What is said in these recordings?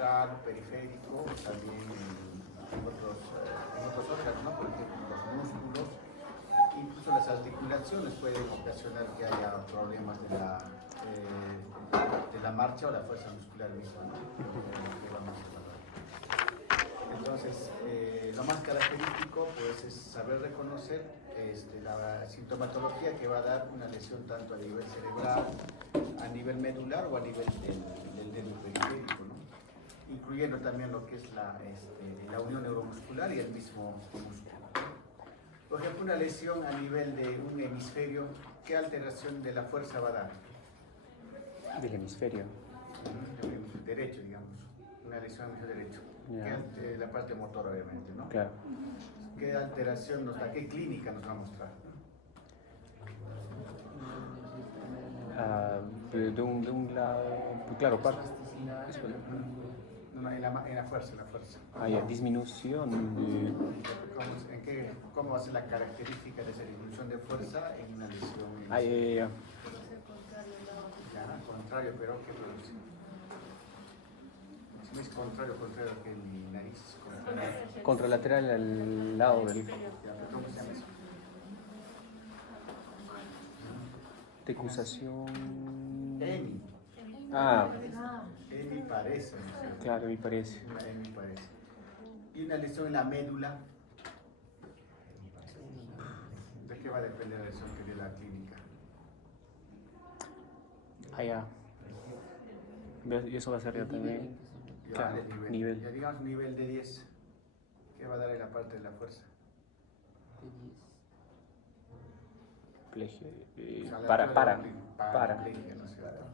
central, periférico, también en otros órganos, ¿no? Por ejemplo, los músculos, incluso las articulaciones pueden ocasionar que haya problemas de la marcha o la fuerza muscular misma, ¿no? Que vamos a evaluar. Entonces, lo más característico pues, es saber reconocer la sintomatología que va a dar una lesión tanto a nivel cerebral, a nivel medular o a nivel del dedo periférico, ¿no? Incluyendo también lo que es la unión neuromuscular y el mismo músculo. Por ejemplo, una lesión a nivel de un hemisferio, ¿qué alteración de la fuerza va a dar? Del hemisferio. Del derecho, digamos. Una lesión al hemisferio derecho. Yeah. La parte motora, obviamente, ¿no? Claro. ¿Qué alteración nos da? ¿Qué clínica nos va a mostrar? De un lado, claro, parte. No, en la fuerza, en la fuerza. Ya, disminución de... ¿Cómo va a ser la característica de esa disminución de fuerza en una lesión? Ya. Ya, contrario, pero ¿qué produce? Si no es contrario que mi nariz. Contralateral al lado del... ¿Cómo se llama eso? Decusación... Emi. Emi parece. ¿No? Claro, me parece. Emi parece. Y una lesión en la médula. ¿De qué va a depender la lesión que dé la clínica? Ya. Y eso va a ser ya también. Claro, nivel. Ya digamos nivel de 10. ¿Qué va a dar en la parte de la fuerza? Plegia. O sea, Para. Plegia, ¿no es cierto?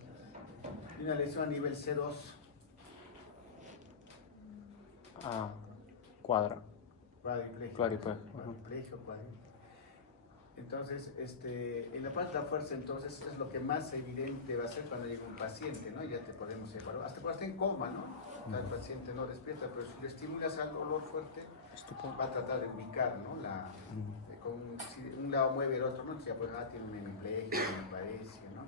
Y una lesión a nivel C2. Cuadra. Cuadriplegia. Cuadriplegia o cuadriplegia. Entonces, en la parte de la fuerza, entonces, es lo que más evidente va a ser cuando llega un paciente, ¿no? Ya te podemos evaluar. Hasta cuando esté en coma, ¿no? El paciente no despierta, pero si le estimulas al olor fuerte, va a tratar de ubicar, ¿no? Si un lado mueve el otro, ¿no? Entonces ya pues, tiene una hemiplegia, me parece, ¿no?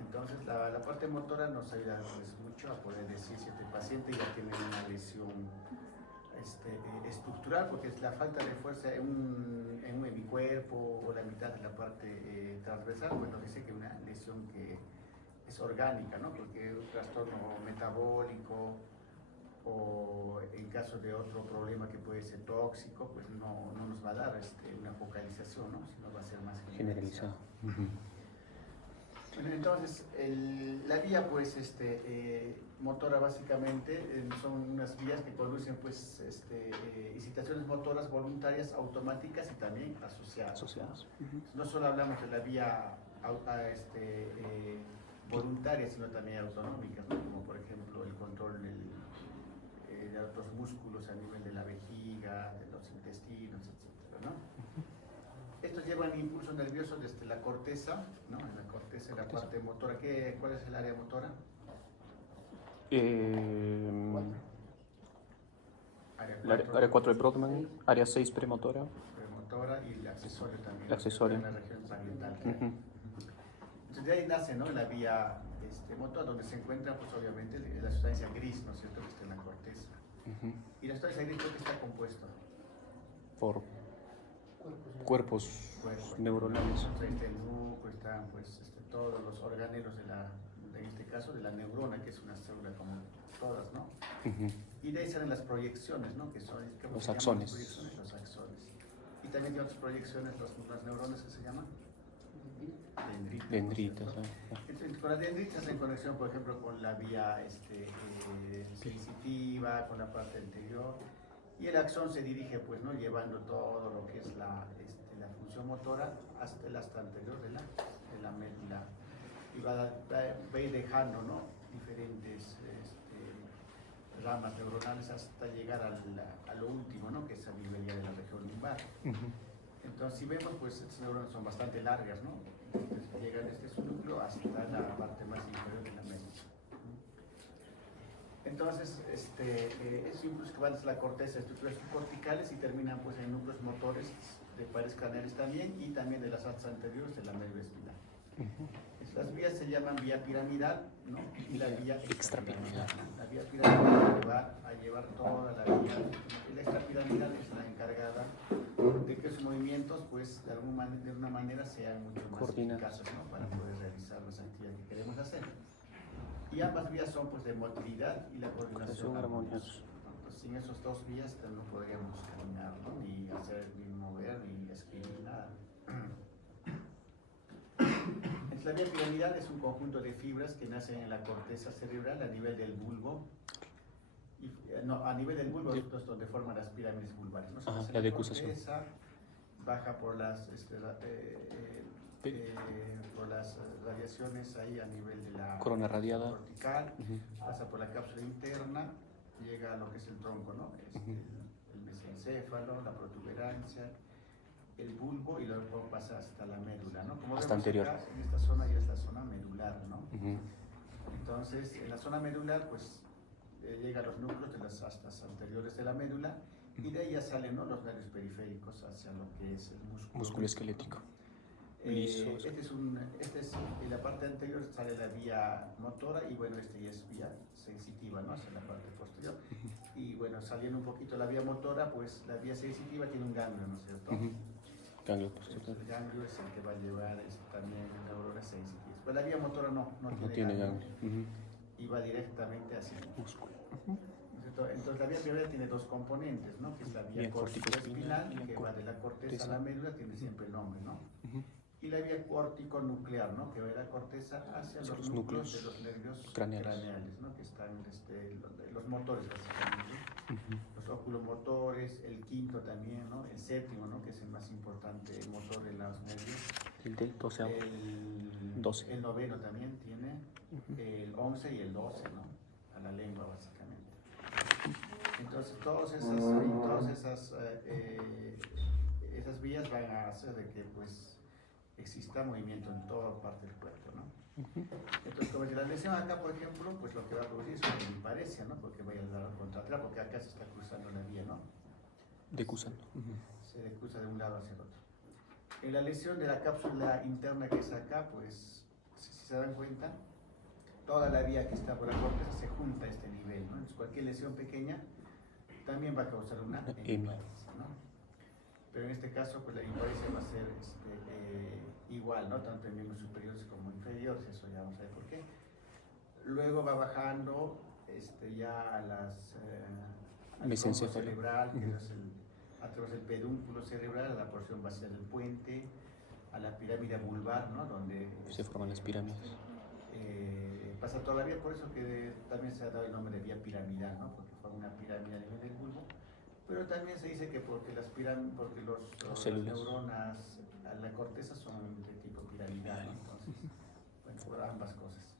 Entonces, la parte motora nos ayuda pues, mucho a poder decir si este paciente ya tiene una lesión estructural, porque es la falta de fuerza en un hemicuerpo o la mitad de la parte transversal, bueno, dice que una lesión que es orgánica, ¿no? Porque un trastorno metabólico o en caso de otro problema que puede ser tóxico, pues no nos va a dar una focalización, ¿no? Sino va a ser más generalizado. Bueno, entonces, la vía pues, motora básicamente son unas vías que conducen pues, incitaciones motoras voluntarias, automáticas y también asociadas. No solo hablamos de la vía voluntaria, sino también autonómicas, ¿no? Como por ejemplo el control de otros músculos a nivel de la vejiga, de los intestinos, etc., ¿no? Estos llevan impulso nervioso desde la corteza, ¿no? En la corteza, la parte motora. ¿Cuál es el área motora? Área 4 de Brodmann, área 6 premotora. Premotora y el accesorio también. El accesorio. En la región sagittal. Entonces de ahí nace, ¿no? La vía motora, donde se encuentra pues obviamente la sustancia gris, ¿no es cierto? Que está en la corteza. Y la sustancia gris, ¿por qué está compuesto? Por cuerpos neuronales. Entonces ahí está el núcleo, están pues todos los organelos en este caso de la neurona, que es una célula como todas, ¿no? Y de ahí salen las proyecciones, ¿no? Que son los axones. Los axones. Y también tiene otras proyecciones, las neuronas que se llaman dendritas. Entonces, con las dendritas en conexión, por ejemplo, con la vía sensitiva, con la parte anterior. Y el axón se dirige, pues, ¿no? Llevando todo lo que es la función motora hasta el asta anterior de la médula. Y va a ir dejando, ¿no? Diferentes ramas neuronales hasta llegar a lo último, ¿no? Que es a nivel ya de la región lumbar. Entonces, si vemos, pues estas neuronas son bastante largas, ¿no? Entonces, llegan desde su núcleo hasta la parte más inferior de la médula. Entonces, esos impulsos que van desde la corteza, estructuras subcorticales y terminan pues en núcleos motores de pares craneales también y también de las artes anteriores de la médula espinal. Las vías se llaman vía piramidal, ¿no? Y la vía extrapiramidal. La vía piramidal que va a llevar toda la vía. Y la extrapiramidal es la encargada de que sus movimientos, pues, de una manera sean mucho más eficaces, ¿no? Para poder realizar las actividades que queremos hacer. Y ambas vías son, pues, de motilidad y la coordinación armoniosa. Entonces, sin esos dos vías no podríamos caminar, ¿no? Ni hacer, ni mover, ni escribir, nada. La vía piramidal es un conjunto de fibras que nacen en la corteza cerebral a nivel del bulbo. A nivel del bulbo es donde forman las pirámides vulvares. ¿No? La decusación. Baja por las, por las radiaciones ahí a nivel de la corona radiada cortical, pasa por la cápsula interna, llega a lo que es el tronco, ¿no? El mesencéfalo, la protuberancia, el bulbo y luego pasa hasta la médula, ¿no? Como hasta vemos anterior. Acá, en esta zona ya es la zona medular, ¿no? Entonces, en la zona medular, pues, llega a los núcleos de las astas anteriores de la médula y de ahí ya salen, ¿no? Los nervios periféricos hacia lo que es el músculo esquelético. En la parte anterior sale la vía motora y bueno, ya es vía sensitiva, ¿no? Hacia la parte posterior. Y bueno, saliendo un poquito la vía motora, pues la vía sensitiva tiene un ganglio, ¿no es cierto? Ganglio posterior. El ganglio es el que va a llevar también neuronas sensitivas. Pues la vía motora no tiene ganglio. Y va directamente hacia el músculo. Entonces la vía piramidal tiene dos componentes, ¿no? Que es la vía corticoespinal, que va de la corteza a la médula, tiene siempre el nombre, ¿no? Y la vía córtico-nuclear, ¿no? Que va de la corteza hacia los núcleos de los nervios craneales, ¿no? Que están los motores, básicamente. Los oculomotores, el quinto también, ¿no? El séptimo, ¿no? Que es el más importante motor de los nervios. El del 12. El noveno también tiene, el 11 y el 12, ¿no? A la lengua, básicamente. Entonces, todas esas vías van a hacer de que, pues, exista movimiento en toda parte del cuerpo, ¿no? Entonces, como si la lesión acá, por ejemplo, pues lo que va a producir es una hemiparesia, ¿no? Porque vaya a dar contra atrás, porque acá se está cruzando la vía, ¿no? Decusando. Se decruza de un lado hacia el otro. En la lesión de la cápsula interna que es acá, pues, si se dan cuenta, toda la vía que está por la corteza se junta a este nivel, ¿no? Entonces, cualquier lesión pequeña también va a causar una hemiparesia, ¿no? Pero en este caso, pues la hemiparesia va a ser igual, ¿no? Tanto en miembros superiores como inferiores, eso ya vamos a ver por qué. Luego va bajando ya a al tronco cerebral, que es a través del pedúnculo cerebral, a la porción basal del puente, a la pirámide vulvar, ¿no? Donde se forman las pirámides. Pasa todavía, por eso que también se ha dado el nombre de vía piramidal, ¿no? Porque fue una pirámide a nivel del bulbo. Pero también se dice que porque las neuronas a la corteza son de tipo piramidal, ¿no? Entonces, bueno, por ambas cosas.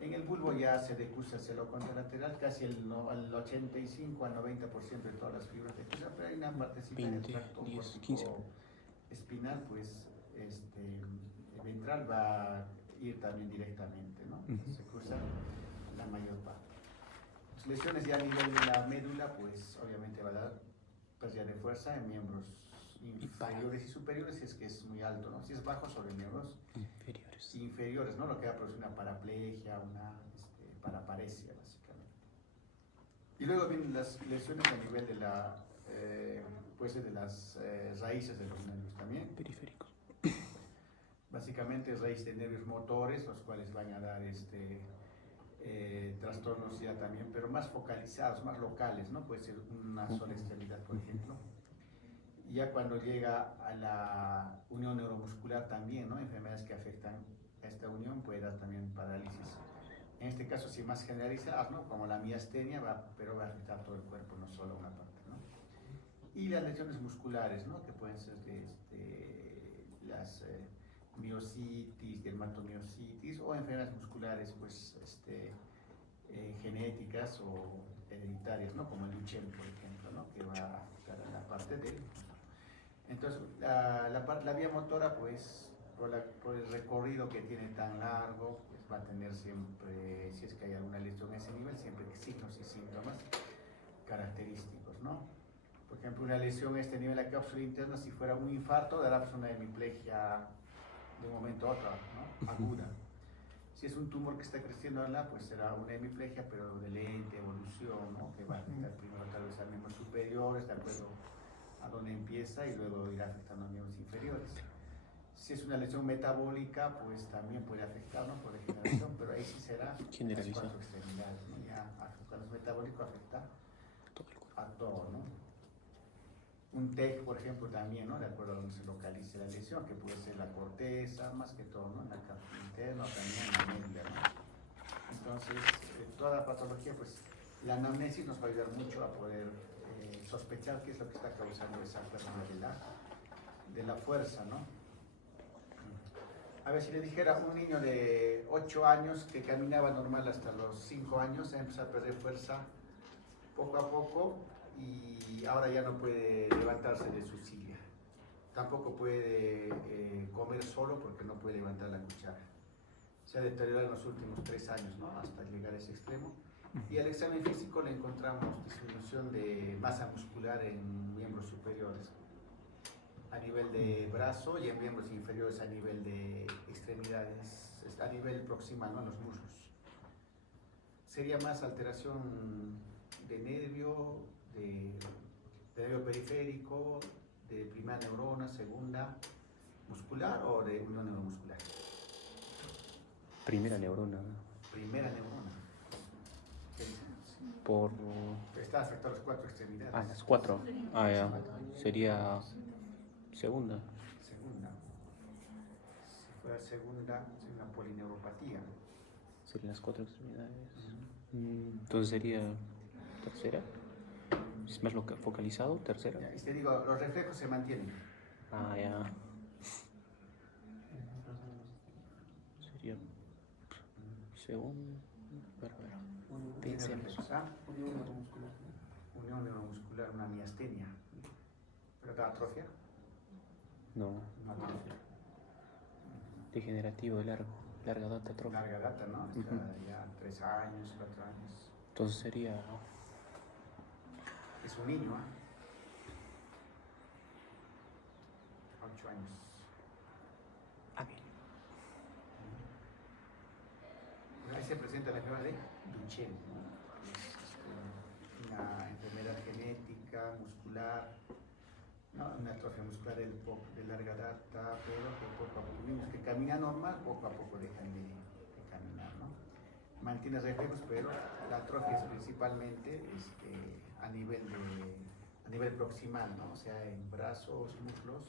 En el bulbo ya se decusa hacia lo contralateral, casi al 85 al 90% de todas las fibras decusan, pero hay una partecita en el tracto espinal, pues, ventral va a ir también directamente, ¿no? Se cruza la mayor parte. Lesiones ya a nivel de la médula, pues obviamente va a dar pérdida de fuerza en miembros inferiores y superiores, si es que es muy alto, ¿no? Si es bajo, sobre miembros inferiores, ¿no? Lo que va a producir una paraplegia, una paraparesia, básicamente. Y luego vienen las lesiones a nivel de de las raíces de los nervios también. Periféricos. Básicamente es raíz de nervios motores, los cuales van a dar trastornos ya también, pero más focalizados, más locales, ¿no? Puede ser una sola extremidad, por ejemplo. Y ya cuando llega a la unión neuromuscular también, ¿no? Enfermedades que afectan a esta unión, puede dar también parálisis. En este caso sí más generalizadas, ¿no? Como la miastenia, pero va a afectar todo el cuerpo, no solo una parte, ¿no? Y las lesiones musculares, ¿no? Que pueden ser las miositis, dermatomiositis o enfermedades musculares, pues, genéticas o hereditarias, ¿no? Como el Duchenne, por ejemplo, ¿no? Que va a afectar a la parte del músculo. Entonces, la vía motora, pues, por el recorrido que tiene tan largo, pues va a tener siempre, si es que hay alguna lesión a ese nivel, siempre signos y síntomas característicos, ¿no? Por ejemplo, una lesión a este nivel de la cápsula interna, si fuera un infarto, dará pues una hemiplegia de un momento a otro, ¿no? Aguda. Si es un tumor que está creciendo en la, pues será una hemiplegia, pero de lenta evolución, ¿no? Que va a afectar primero tal vez a miembros superiores, de acuerdo a donde empieza, y luego irá afectando a miembros inferiores. Si es una lesión metabólica, pues también puede afectar, ¿no? Por degeneración, pero ahí sí será las 4 extremidades, ¿no? Ya cuando es metabólico afecta a todo, ¿no? Un TEC, por ejemplo, también, ¿no? De acuerdo a donde se localice la lesión, que puede ser la corteza, más que todo, ¿no? En la capa interna o también en la médula, ¿no? Entonces, toda patología, pues, la anamnesis nos va a ayudar mucho a poder sospechar qué es lo que está causando esa pérdida de la fuerza, ¿no? A ver, si le dijera a un niño de 8 años que caminaba normal hasta los 5 años, empieza a perder fuerza poco a poco y ahora ya no puede levantarse de su silla. Tampoco puede comer solo porque no puede levantar la cuchara. Se ha deteriorado en los últimos 3 años, ¿no? Hasta llegar a ese extremo. Y al examen físico le encontramos disminución de masa muscular en miembros superiores, a nivel de brazo, y en miembros inferiores a nivel de extremidades, a nivel proximal, ¿no? En los muslos. Sería más alteración de nervio, de nervio periférico, de primera neurona, segunda muscular o de unión neuromuscular. Primera neurona. Primera neurona. Por... Está afectado a las 4 extremidades. Ah, las 4. Ah, ya. Sería segunda. Segunda. Si fuera segunda, sería una polineuropatía. Serían las 4 extremidades. Entonces sería tercera. ¿Es más focalizado? Tercera. Ya, y te digo, los reflejos se mantienen. Ah, ya. Sería segunda. Pensemos. Unión neuromuscular, una miastenia. ¿Pero da atrofia? No. No atrofia. Degenerativo de larga data, atrofia. Larga data, ¿no? Está ya 3 años, 4 años. Entonces sería... Es un niño, 8 años. Ah, bien. Ahí se presenta la enfermedad de Duchenne, ¿no? Es una enfermedad genética, muscular, ¿no? Una atrofia muscular de larga data, pero que poco a poco, niños que caminan normal, poco a poco dejan de caminar, ¿no? Mantiene reflejos, pero la atrofia es principalmente a nivel proximal, ¿no? O sea, en brazos, muslos,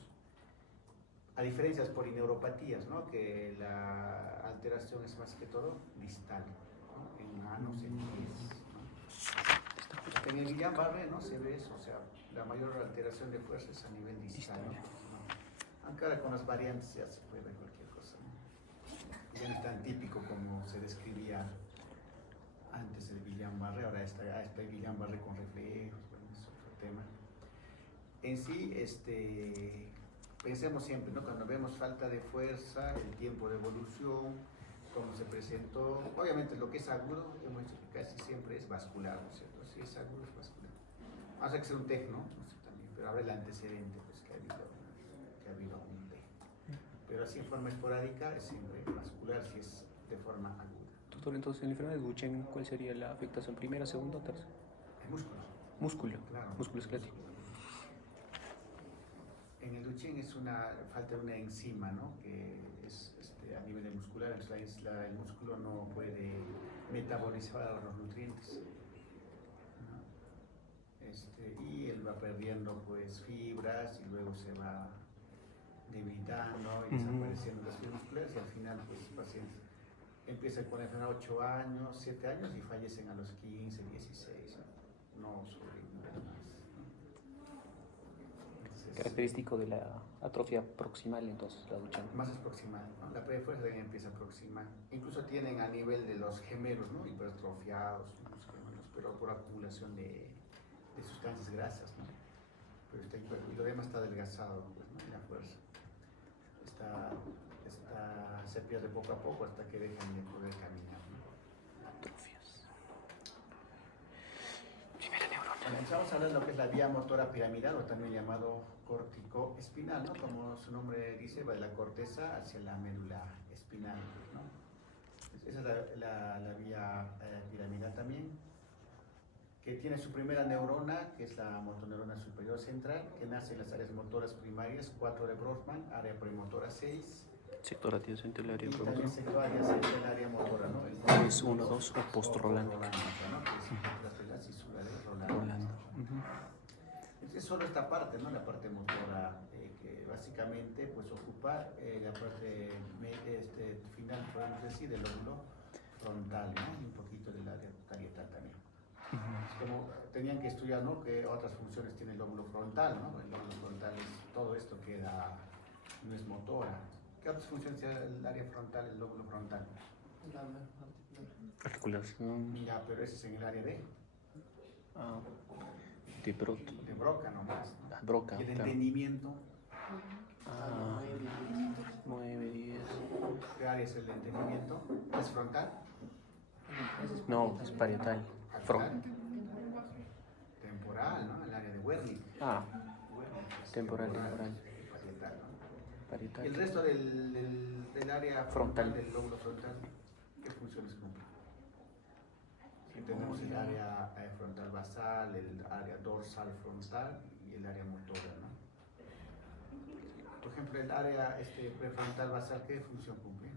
a diferencia de las polineuropatías, ¿no? Que la alteración es más que todo distal, ¿no? En manos, en pies, ¿no? En el Guillain-Barré no se ve eso, o sea, la mayor alteración de fuerza es a nivel distal, ¿no? Aunque ahora con las variantes ya se puede ver cualquier cosa, ¿no? Ya no es tan típico como se describía antes el Guillain-Barré, ahora está el Guillain-Barré con reflejos, bueno, es otro tema. En sí, pensemos siempre, ¿no? Cuando vemos falta de fuerza, el tiempo de evolución, cómo se presentó, obviamente lo que es agudo, hemos dicho que casi siempre es vascular, ¿no es cierto? Si es agudo es vascular. Vamos a que sea un TEC, ¿no? No sé también, pero ahora el antecedente, pues que ha habido un TEC. Pero así en forma esporádica es siempre vascular, si es de forma aguda. Doctor, entonces en la enfermedad de Duchenne, ¿cuál sería la afectación? ¿Primera, segunda o tercera? En músculos. Músculo. Claro. Músculo esquelético. En el Duchenne es una falta de una enzima, ¿no? Que es a nivel muscular, entonces el músculo no puede metabolizar los nutrientes, ¿no? Y él va perdiendo pues fibras y luego se va debilitando y desapareciendo las fibras musculares, y al final pues el paciente empieza con la enfermedad a 8 años, 7 años y fallecen a los 15, 16, no sobreviven más. Característico de la atrofia proximal, entonces, la Duchenne. Más es proximal, ¿no? La pérdida de fuerza también empieza proximal. Incluso tienen a nivel de los gemelos, ¿no? Hipertrofiados, los gemelos, pero por acumulación de sustancias grasas, ¿no? Pero y lo demás está adelgazado, pues, ¿no? Y la fuerza se pierde poco a poco hasta que dejan de poder caminar, ¿no? Atrofias. Primera neurona. Comenzamos a hablar de lo que es la vía motora piramidal o también llamado córtico espinal, ¿no? Como su nombre dice, va de la corteza hacia la médula espinal, ¿no? Esa es la vía piramidal también, que tiene su primera neurona, que es la motoneurona superior central, que nace en las áreas motoras primarias, 4 de Brodmann, área premotora 6. Sector adyacente al área Y premotora. también sector adyacente al área motora, ¿no? Es 1, 2 o postrolándica. ¿no? Que es la cisura de Rolando. Rolando. Es solo esta parte, ¿no? La parte motora, que básicamente pues ocupa la parte final, podemos decir, del lóbulo frontal, ¿no? Y un poquito del área parietal también. Es como tenían que estudiar, ¿no? Que otras funciones tiene el lóbulo frontal, ¿no? El lóbulo frontal es todo esto que no es motora. ¿Qué otras funciones tiene el área frontal, el lóbulo frontal? Articulación. Mira, pero ese es en el área de De Broca nomás. Broca. Y el Claro. entendimiento. 9, 10. ¿Qué área es el entendimiento? ¿Es frontal? No, es parietal. Axial. Temporal, ¿no? El área de Wernicke. Temporal. Parietal, ¿no? Y el Parietal. resto del área Frontal. del lóbulo frontal, ¿qué funciones cumple? Tenemos el área frontal basal, el área dorsal frontal y el área motora, ¿no? Por ejemplo, el área prefrontal basal, ¿qué función cumple?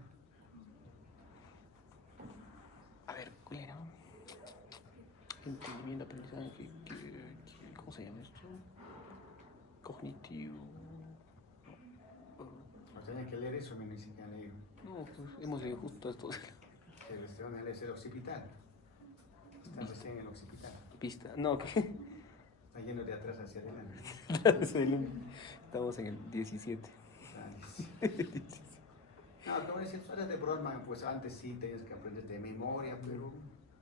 A ver, ¿cuál era? Entendimiento, aprendizaje. ¿Cómo se llama esto? Cognitivo. O tienen que leer eso, ni siquiera leído. No, pues hemos leído justo esto. Es el occipital. Está recién en el occipital. Pista. No, ¿qué? Está lleno de atrás hacia adelante. Estamos en el 17. No, como decía, las de Brodmann, pues antes sí tenías que aprender de memoria, pero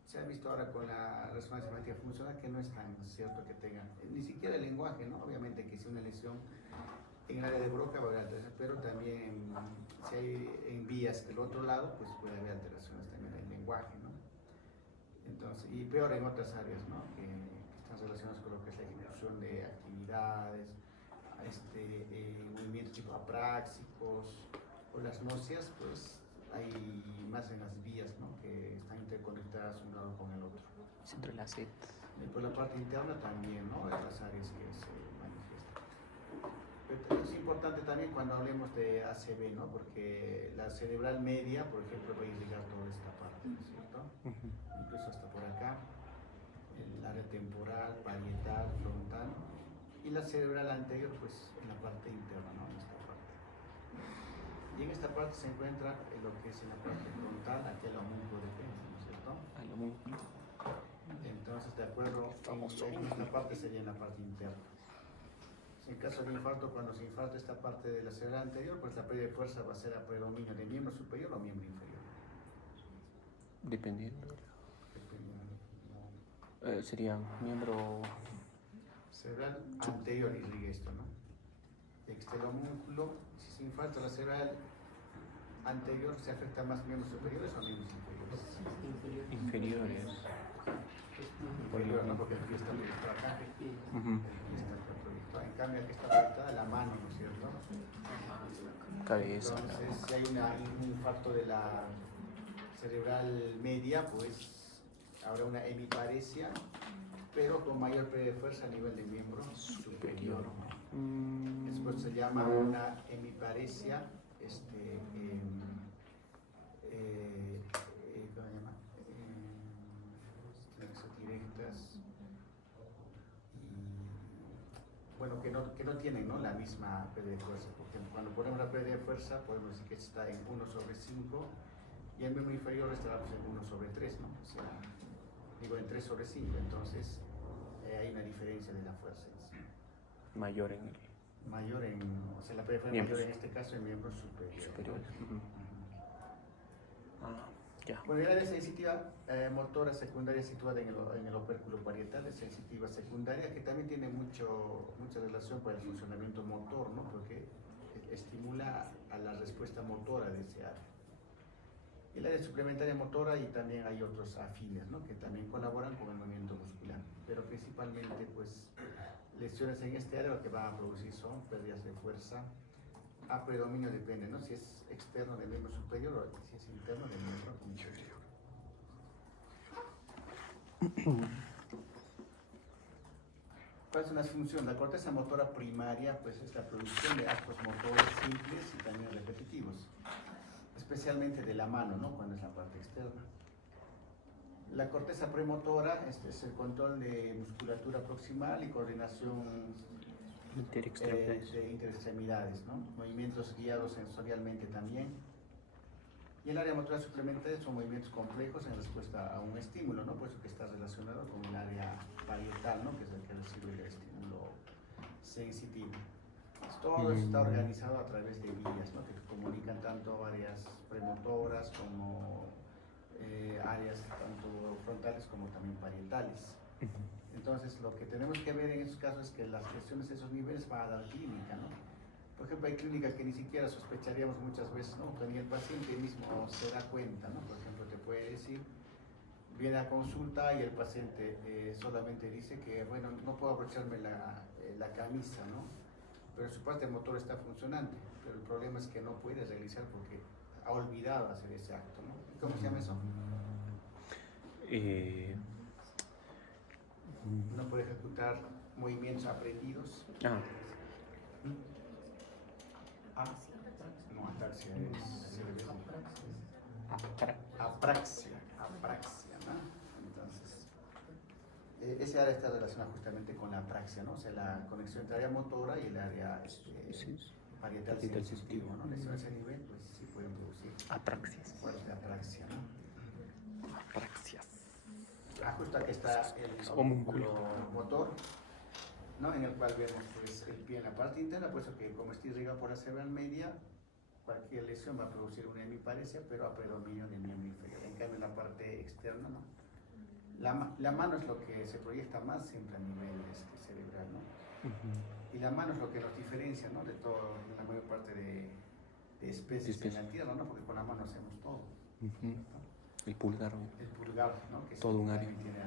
se ha visto ahora con la resonancia magnética funcional que no es tan cierto que tengan, ni siquiera el lenguaje, ¿no? Obviamente que si una lesión en el área de Broca va a haber alteraciones, pero también si hay en vías del otro lado, pues puede haber alteraciones también en el lenguaje, ¿no? Entonces, y peor en otras áreas, ¿no? Que están relacionadas con lo que es la ejecución de actividades, movimientos tipo apráxicos o las náuseas, pues hay más en las vías, ¿no? Que están interconectadas un lado con el otro. Centro de la SED. Y por la parte interna también, ¿no? En las áreas que se manifiestan. Pero es importante también cuando hablemos de ACV, ¿no? Porque la cerebral media, por ejemplo, va a irrigar toda esta parte, ¿no es cierto? Incluso hasta por acá, el área temporal, parietal, frontal, y la cerebral anterior, pues en la parte interna, ¿no? En esta parte. Y en esta parte se encuentra lo que es en la parte frontal, aquel homúnculo de Penn, ¿no es cierto? Al homúnculo. Entonces, de acuerdo, en esta parte sería en la parte interna. En caso de infarto, cuando se infarta esta parte de la cerebral anterior, pues la pérdida de fuerza va a ser a predominio de miembro superior o miembro inferior. Dependiendo. Dependiendo, Sería miembro. cerebral anterior irriga esto, ¿no? El homúnculo, si se infarta la cerebral anterior, ¿se afecta más miembros superiores o miembros inferiores? Inferiores. Inferior, ¿no? Porque aquí está proyectado acá, aquí está proyectado. En cambio, aquí está proyectada la mano, ¿no es cierto? Cabeza. Entonces, si hay un infarto de la cerebral media, pues habrá una hemiparesia, pero con mayor pérdida de fuerza a nivel del miembro superior. Después se llama una hemiparesia, ¿cómo se llama? Directas. Bueno, que no tienen, ¿no? La misma pérdida de fuerza, porque cuando ponemos la pérdida de fuerza podemos decir que está en 1/5 y el miembro inferior estará pues, en 1/3, ¿no? O sea, digo en 3/5, entonces hay una diferencia de la fuerza. Mayor en el. Mayor en, o sea, la pérdida de fuerza mayor en este caso en miembros superiores. Ya. Bueno, el área sensitiva motora secundaria situada en el opérculo parietal, es sensitiva secundaria, que también tiene mucha relación con el funcionamiento motor, ¿no? Porque estimula a la respuesta motora de ese área. Y el área suplementaria motora, y también hay otros afines, ¿no? Que también colaboran con el movimiento muscular, pero principalmente pues lesiones en este área, lo que van a producir son pérdidas de fuerza. A predominio depende, ¿no? Si es externo del miembro superior o si es interno del miembro inferior. ¿Cuáles son las funciones? La corteza motora primaria pues es la producción de actos motores simples y también repetitivos, especialmente de la mano, ¿no? Cuando es la parte externa. La corteza premotora es el control de musculatura proximal y coordinación de interextremidades, ¿no? Movimientos guiados sensorialmente también. Y el área motora suplementaria son movimientos complejos en respuesta a un estímulo, ¿no? Por eso que está relacionado con el área parietal, ¿no? Que es el que recibe el estímulo sensitivo. Pues todo está organizado a través de vías, ¿no? Que comunican tanto áreas premotoras como áreas tanto frontales como también parietales. Entonces, lo que tenemos que ver en estos casos es que las lesiones de esos niveles van a dar clínica, ¿no? Por ejemplo, hay clínicas que ni siquiera sospecharíamos muchas veces, ¿no? Ni el paciente mismo se da cuenta, ¿no? Por ejemplo, te puede decir, viene a consulta y el paciente solamente dice que, bueno, no puedo abrocharme la camisa, ¿no? Pero su parte motor está funcionante, pero el problema es que no puede realizar porque ha olvidado hacer ese acto, ¿no? ¿Cómo se llama eso? No puede ejecutar movimientos aprendidos. No, ataxia es apraxia, ¿no? Entonces, ese área está relacionada justamente con la apraxia, ¿no? O sea, la conexión entre área motora y el área parietal sensitivo, ¿no? Lesiones a ese nivel, pues sí pueden producir apraxias. cuadros de apraxia, ¿no? Apraxias. Justo aquí está el homúnculo motor, ¿no? En el cual vemos pues, el pie en la parte interna, puesto que como está irrigado por la cerebral media, cualquier lesión va a producir una hemiparesia, pero a predominio del miembro inferior. En cambio, en la parte externa, ¿no? La mano es lo que se proyecta más siempre a nivel cerebral, ¿no? Y la mano es lo que nos diferencia, ¿no? De toda la mayor parte de especies en la Tierra, ¿no? Porque con la mano hacemos todo. ¿No? El pulgar. El pulgar, ¿no? Que todo un área. Tiene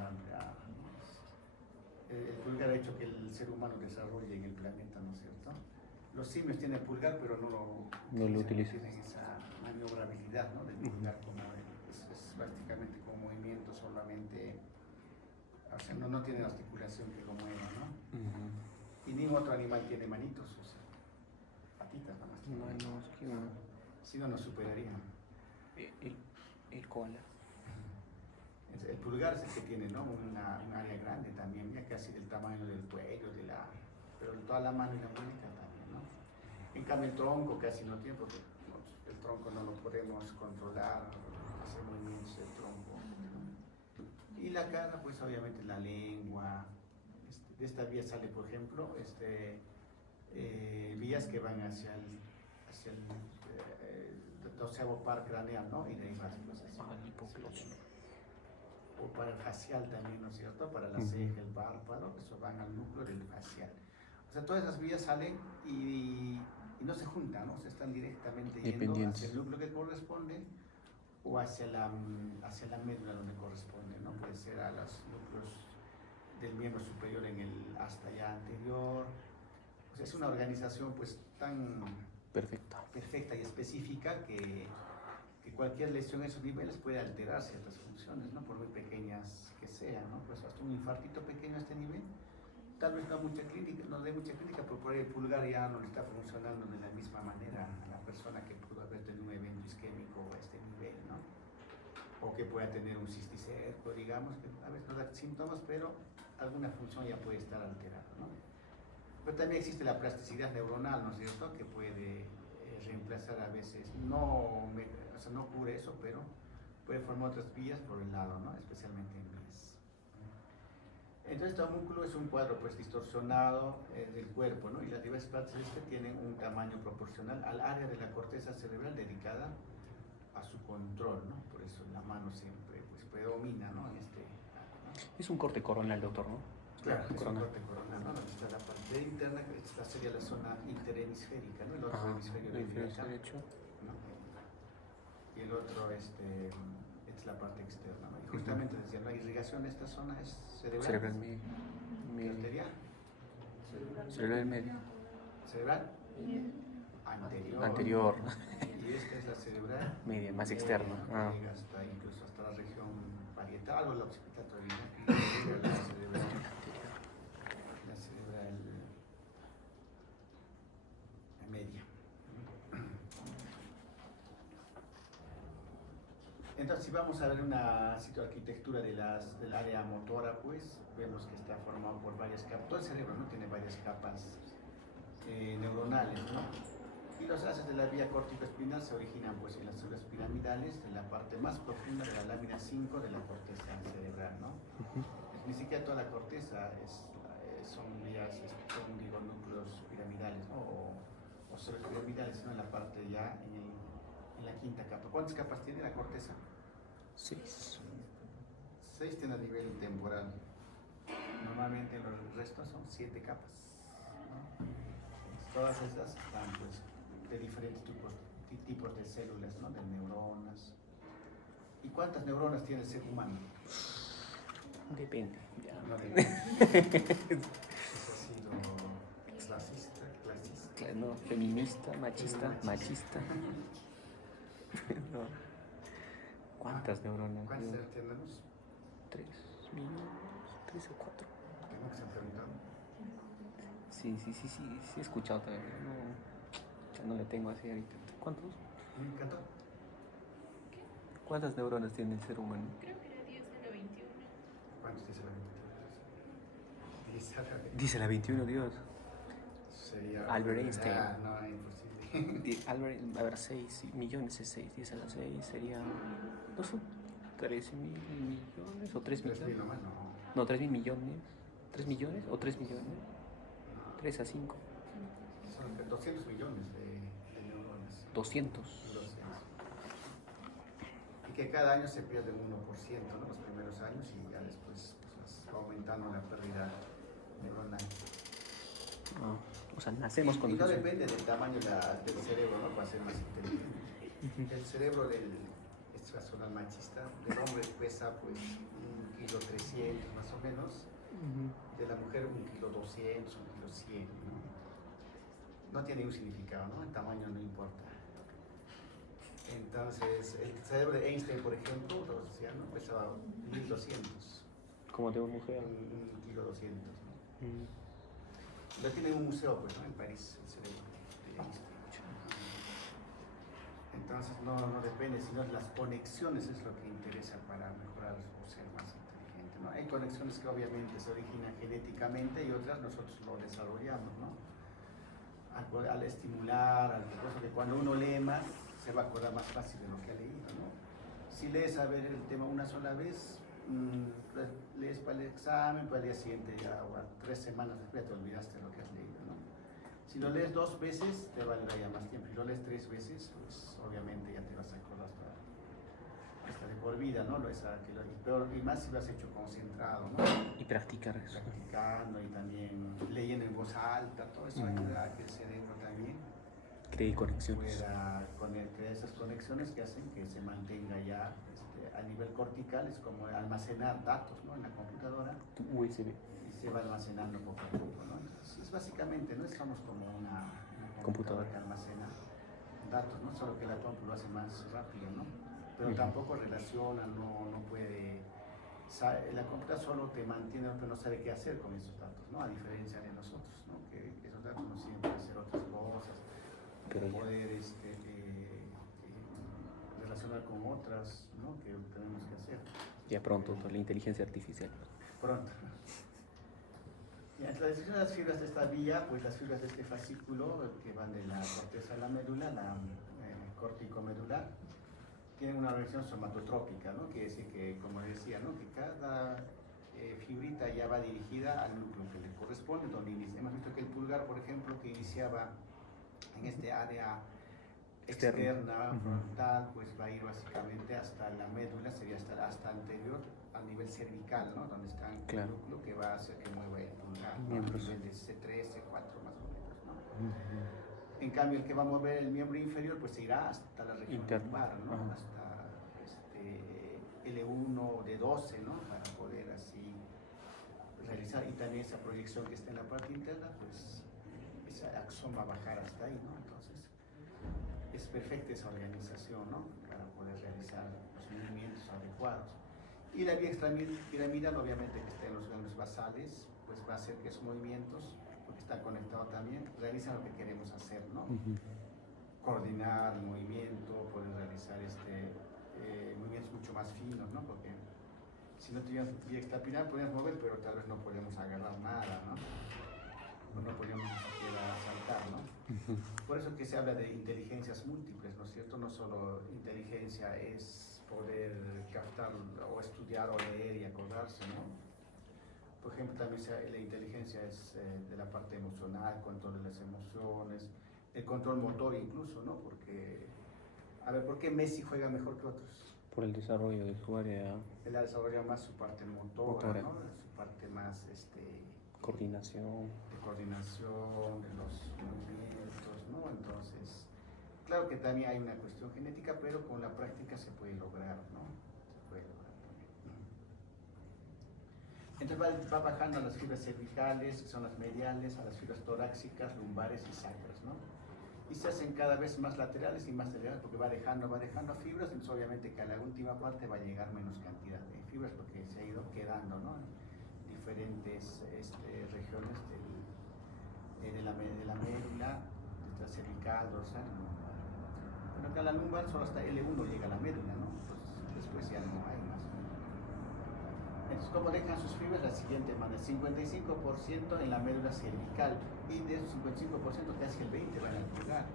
el pulgar ha hecho que el ser humano desarrolle en el planeta, ¿no es cierto? Los simios tienen pulgar, pero no lo utilizan. Tienen esa maniobrabilidad, ¿no? Del pulgar, como es prácticamente con movimiento solamente, o sea, no tiene articulación que lo mueva, ¿no? Y ningún otro animal tiene manitos, o sea, patitas nada más. Manos, ¿qué va? Si no, nos superarían. El koala. El pulgar es el que tiene, ¿no? un área grande también, ya casi del tamaño del cuello, pero toda la mano y la muñeca también, ¿no? En cambio el tronco casi no tiene, porque el tronco no lo podemos controlar, hacer movimientos del tronco, ¿no? Y la cara, pues obviamente la lengua, de esta vía sale, por ejemplo, vías que van hacia el doceavo par craneal, ¿no? Y de ahí vas o para el facial también, ¿no es cierto? Para la ceja, el párpado, eso van al núcleo del facial. O sea, todas esas vías salen y no se juntan, ¿no? O sea, están directamente yendo hacia el núcleo que corresponde o hacia la médula donde corresponde, ¿no? Puede ser a los núcleos del miembro superior en el asta ya anterior. O sea, es una organización pues tan perfecta y específica que cualquier lesión en esos niveles puede alterar ciertas funciones, ¿no? Por muy pequeñas que sean, ¿no? Pues hasta un infartito pequeño a este nivel, tal vez no dé mucha clínica, pero por ahí el pulgar ya no le está funcionando de la misma manera a la persona que pudo haber tenido un evento isquémico a este nivel, ¿no? O que pueda tener un cisticerco, digamos, que a veces no da síntomas, pero alguna función ya puede estar alterada, ¿no? Pero también existe la plasticidad neuronal, ¿no es cierto?, que puede reemplazar a veces, no cubre eso, pero puede formar otras vías por el lado, ¿no? Especialmente en vías. Entonces, este homúnculo es un cuadro pues distorsionado del cuerpo, ¿no? Y las diversas partes tienen un tamaño proporcional al área de la corteza cerebral dedicada a su control, ¿no? Por eso la mano siempre pues predomina, ¿no? En este lado, ¿no? Es un corte coronal, doctor, ¿no? Claro, es un corte coronal, ¿no? Donde está la parte interna, que esta sería la zona interhemisférica, ¿no? El otro hemisferio derecho, ¿no? Y el otro, esta es la parte externa, ¿no? Y justamente decía, la irrigación de esta zona es cerebral. Cerebral ¿Qué medio. arterial? Cerebral medio. Cerebral anterior. Anterior. Y esta es la cerebral Media, más media, externa. ¿no? Ah. Que llega hasta, incluso hasta la región parietal, algo la occipitaria, ¿no? La cerebral media. Entonces, si vamos a ver una arquitectura del área motora, pues vemos que está formado por varias capas. Todo el cerebro, ¿no? Tiene varias capas neuronales, ¿no? Y los haces de la vía córtico-espinal se originan pues en las células piramidales de la parte más profunda de la lámina 5 de la corteza cerebral, ¿no? Ni siquiera toda la corteza son núcleos piramidales, ¿no? O células piramidales, sino en la parte ya en la quinta capa. ¿Cuántas capas tiene la corteza? 6. 6 tiene a nivel temporal. Normalmente los restos son 7 capas, ¿no? Todas estas están pues de diferentes tipos de células, ¿no? De neuronas. ¿Y cuántas neuronas tiene el ser humano? Depende. Ya. No depende. Eso ha sido clasista. No, feminista, machista. No. ¿Cuántas neuronas? ¿Cuántas tenemos? 3 millones, 3 o 4. Tengo que ser preguntado. Sí, he escuchado también. No le tengo así ahorita. ¿Cuántos? Me encantó. ¿Cuántas neuronas tiene el ser humano? Creo que era 10 a la 21. ¿Cuántos dice la 21? 10 a la 21. Dice la 21, Dios. Sería Albert Einstein. No, imposible. Albert, a ver, 6 millones es 6. 10 a la 6 sería. ¿No son 13 mil millones o 3 3.000 millones? nomás, no. No, 3 mil millones. ¿3 millones o 3 millones? 3 a 5. Son 200 millones de neuronas. 200. 200. Y que cada año se pierde un 1%, ¿no? Los primeros años y ya después pues, va aumentando la pérdida neuronal. Ah, o sea, nacemos con Y no eso. depende del tamaño del cerebro, ¿no? Para ser más inteligente. El cerebro esto va a sonar machista, del hombre pesa pues 1,3 kg más o menos, de la mujer 1,2 kg, 1,100 kg, ¿no? No tiene un significado, ¿no? El tamaño no importa. Entonces, el cerebro de Einstein, por ejemplo, ¿no? Pesaba 1,200. Como de una mujer. 1,2 kg, ¿no? Lo tiene en un museo, pues, ¿no? En París, el cerebro de Einstein. Entonces, no depende, sino las conexiones es lo que interesa para mejorar o ser más inteligente, ¿no? Hay conexiones que obviamente se originan genéticamente y otras nosotros lo desarrollamos, ¿no? Al estimular, al que cuando uno lee más, se va a acordar más fácil de lo que ha leído, ¿no? Si lees a ver el tema una sola vez, lees para el examen, para el día siguiente ya, o a 3 semanas después te olvidaste de lo que has leído, ¿no? Si lo lees 2 veces, te valdrá ya más tiempo. Si lo lees 3 veces, pues obviamente ya te vas a acordar hasta de por vida, ¿no? Y más si lo has hecho concentrado, ¿no? Y practicar eso. Practicando y también leyendo en voz alta, todo eso ayuda a que el cerebro también Cree conexiones. pueda crear esas conexiones que hacen que se mantenga ya a nivel cortical, es como almacenar datos, ¿no? En la computadora. Tu USB. Y se va almacenando poco a poco, ¿no? Entonces, es básicamente, ¿no? Estamos como una computadora que almacena datos, ¿no? Solo que la compu lo hace más rápido, ¿no? Pero tampoco relaciona, no puede. La computadora solo te mantiene, pero no sabe qué hacer con esos datos, ¿no? A diferencia de nosotros, ¿no? Que esos datos nos sirven para hacer otras cosas, pero poder relacionar con otras, ¿no? Que tenemos que hacer. Ya pronto, la inteligencia artificial. Pronto. La decisión de las fibras de esta vía, pues las fibras de este fascículo que van de la corteza a la médula, la córtico-medular, tienen una versión somatotrópica, ¿no? Quiere decir que, como decía, ¿no? Que cada fibrita ya va dirigida al núcleo que le corresponde, donde inicia. Hemos visto que el pulgar, por ejemplo, que iniciaba en este área externa, frontal, pues va a ir básicamente hasta la médula, sería hasta anterior al nivel cervical, ¿no? Donde está el núcleo que va a hacer que mueva el pulgar, ¿no? A nivel de C3, C4 más o menos, ¿no? En cambio, el que va a mover el miembro inferior, pues se irá hasta la región lumbar, ¿no? Hasta L1 de 12, ¿no? Para poder así realizar, y también esa proyección que está en la parte interna, pues esa axón va a bajar hasta ahí, ¿no? Entonces, es perfecta esa organización, ¿no? Para poder realizar los movimientos adecuados. Y la vía extrapiramidal, obviamente, que está en los ganglios basales, pues va a hacer que esos movimientos, porque está conectado también, realicen lo que queremos hacer, ¿no? Coordinar el movimiento, poder realizar movimientos mucho más finos, ¿no? Porque si no teníamos vía extrapiramidal podíamos mover, pero tal vez no podíamos agarrar nada, ¿no? O no podíamos ni siquiera saltar, ¿no? Por eso que se habla de inteligencias múltiples, ¿no es cierto? No solo inteligencia es poder captar o estudiar o leer y acordarse, ¿no? Por ejemplo, también la inteligencia es de la parte emocional, control de las emociones, el control motor incluso, ¿no? Porque, a ver, ¿por qué Messi juega mejor que otros? Por el desarrollo de su área. Él desarrolla más su parte motora, ¿no? Su parte más, coordinación. de coordinación, de los movimientos, ¿no? Entonces, claro que también hay una cuestión genética, pero con la práctica se puede lograr, ¿no? Se puede lograr también. Entonces va bajando a las fibras cervicales, que son las mediales, a las fibras torácicas, lumbares y sacras, ¿no? Y se hacen cada vez más laterales y más laterales porque va dejando fibras, entonces obviamente que a la última parte va a llegar menos cantidad de fibras porque se ha ido quedando, ¿no? En diferentes regiones de la médula, de la cervical, dorsal, lumbar. Bueno, acá la lumbar solo hasta L1 llega a la médula, ¿no? Entonces después ya no hay más. Entonces, ¿cómo dejan sus fibras? De la siguiente manera: 55% en la médula cervical, y de esos 55% casi el 20% van al pulgar.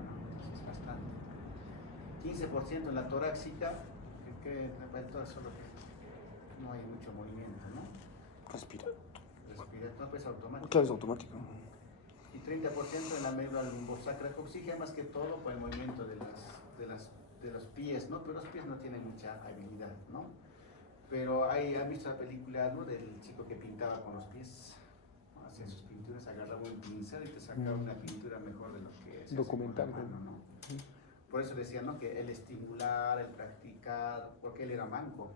Entonces es bastante. 15% en la torácica, que solo que no hay mucho movimiento, ¿no? Respira. No, pues automático. Claro, es automático. Y 30% en la médula lumbosacra, que oxigena más que todo por el movimiento de los pies, ¿no? Pero los pies no tienen mucha habilidad, ¿no? Pero han visto la película, ¿no? Del chico que pintaba con los pies, ¿no? Hacía sus pinturas, agarraba un pincel y te sacaba una pintura mejor de lo que es documental, ¿no? Por eso decía, ¿no? Que el estimular, el practicar, porque él era manco,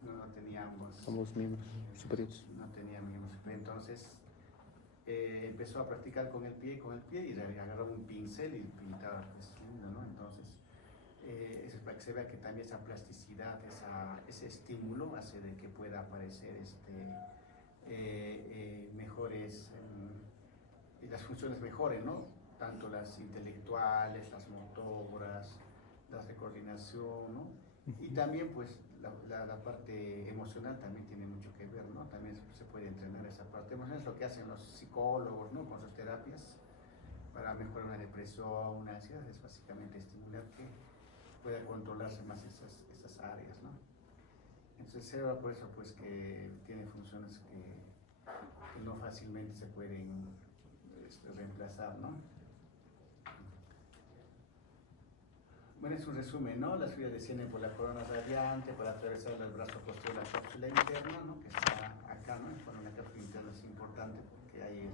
no tenía ambos miembros superiores. No tenía miembros superiores. Entonces empezó a practicar con el pie y agarraba un pincel y pintaba, pues, ¿no? Entonces, eso es para que se vea que también esa plasticidad, ese estímulo hace de que pueda aparecer mejores, y las funciones mejoren, ¿no? Tanto las intelectuales, las motoras, las de coordinación, ¿no? Y también, pues, la parte emocional también tiene mucho que ver, ¿no? También se puede entrenar esa parte emocional, es lo que hacen los psicólogos, ¿no? Con sus terapias para mejorar una depresión, una ansiedad, es básicamente estimular que pueda controlarse más esas áreas, ¿no? Entonces el cerebro, por eso, pues, que tiene funciones que no fácilmente se pueden reemplazar, ¿no? Bueno, es un resumen, ¿no? Las fibras descienden por la corona radiante para atravesar el brazo posterior de la cápsula interna, ¿no? Que está acá, ¿no? Bueno, la cápsula interna es importante porque hay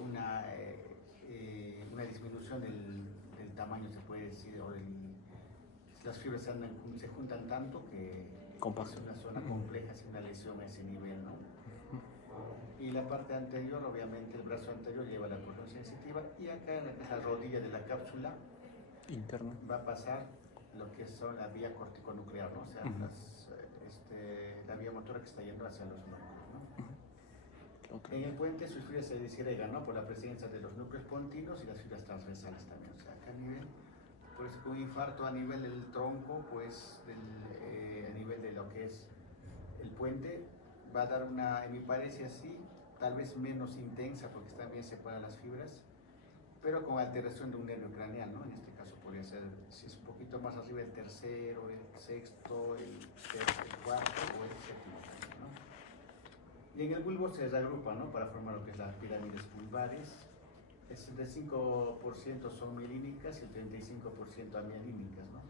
una disminución del tamaño, se puede decir, las fibras se juntan tanto que es una zona compleja, es una lesión a ese nivel, ¿no? Y la parte anterior, obviamente, el brazo anterior lleva la porción sensitiva, y acá en la rodilla de la cápsula interna va a pasar lo que son la vía corticonuclear, ¿no? O sea, la vía motora que está yendo hacia los núcleos, ¿no? En el puente sus fibras se disgregan, ¿no? Por la presencia de los núcleos pontinos y las fibras transversales también. O sea, acá a nivel, por eso, con un infarto a nivel del tronco, pues a nivel de lo que es el puente, va a dar una hemiparesia así, tal vez menos intensa porque también separan las fibras, pero con alteración de un nervio craneal, ¿no? En este caso podría ser, si es un poquito más arriba, el tercero, el sexto, el cuarto o el séptimo también, ¿no? Y en el bulbo se reagrupa, ¿no? Para formar lo que es las pirámides bulbares. El 65% son mielínicas y el 35% amielínicas, ¿no?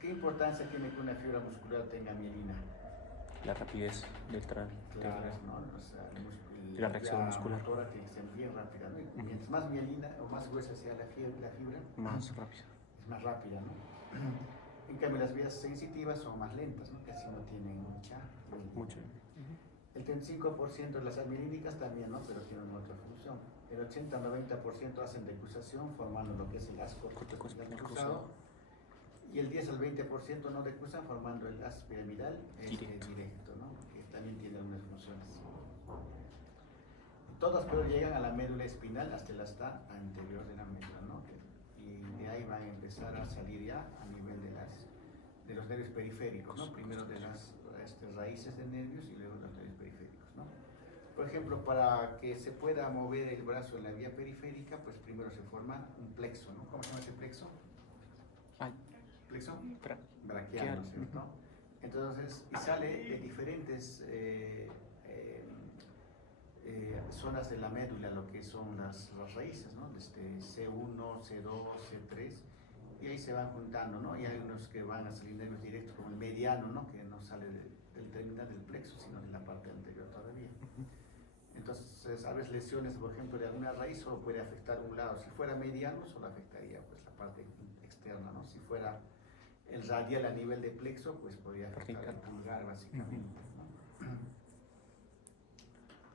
¿Qué importancia tiene que una fibra muscular tenga mielina? La rapidez del tránsito. Claro, ¿no? O sea, la reacción muscular. La motora tiene que ser bien rápida, ¿no? Mientras más mielina o más gruesa sea la fibra, más rápida. Es más rápida, ¿no? En cambio, las vías sensitivas son más lentas, ¿no? Casi no tienen mucha. Mucho. El 35% de las admilínicas también, ¿no? Pero tienen otra función. El 80-90% hacen decusación, formando lo que es el haz corticoespinal cruzado. Y el 10 al 20% no decusan, formando el haz piramidal directo, ¿no? Que también tiene unas funciones. Todas pero llegan a la médula espinal hasta el asta anterior de la médula, ¿no? Y de ahí van a empezar a salir ya a nivel de los nervios periféricos, ¿no? Primero de las raíces de nervios y luego los nervios periféricos, ¿no? Por ejemplo, para que se pueda mover el brazo en la vía periférica, pues primero se forma un plexo, ¿no? ¿Cómo se llama ese plexo? ¿Plexo? Braquiano, ¿cierto? Entonces, y sale de diferentes zonas de la médula, lo que son las raíces, ¿no? Desde C1, C2, C3, y ahí se van juntando, ¿no? Y hay unos que van a salir nervios directos, como el mediano, ¿no? Que no sale del terminal del plexo, sino de la parte anterior todavía. Entonces, a veces lesiones, por ejemplo, de alguna raíz solo puede afectar un lado. Si fuera mediano, solo afectaría pues, la parte externa, ¿no? Si fuera el radial a nivel de plexo, pues podría afectar el pulgar, básicamente, ¿no?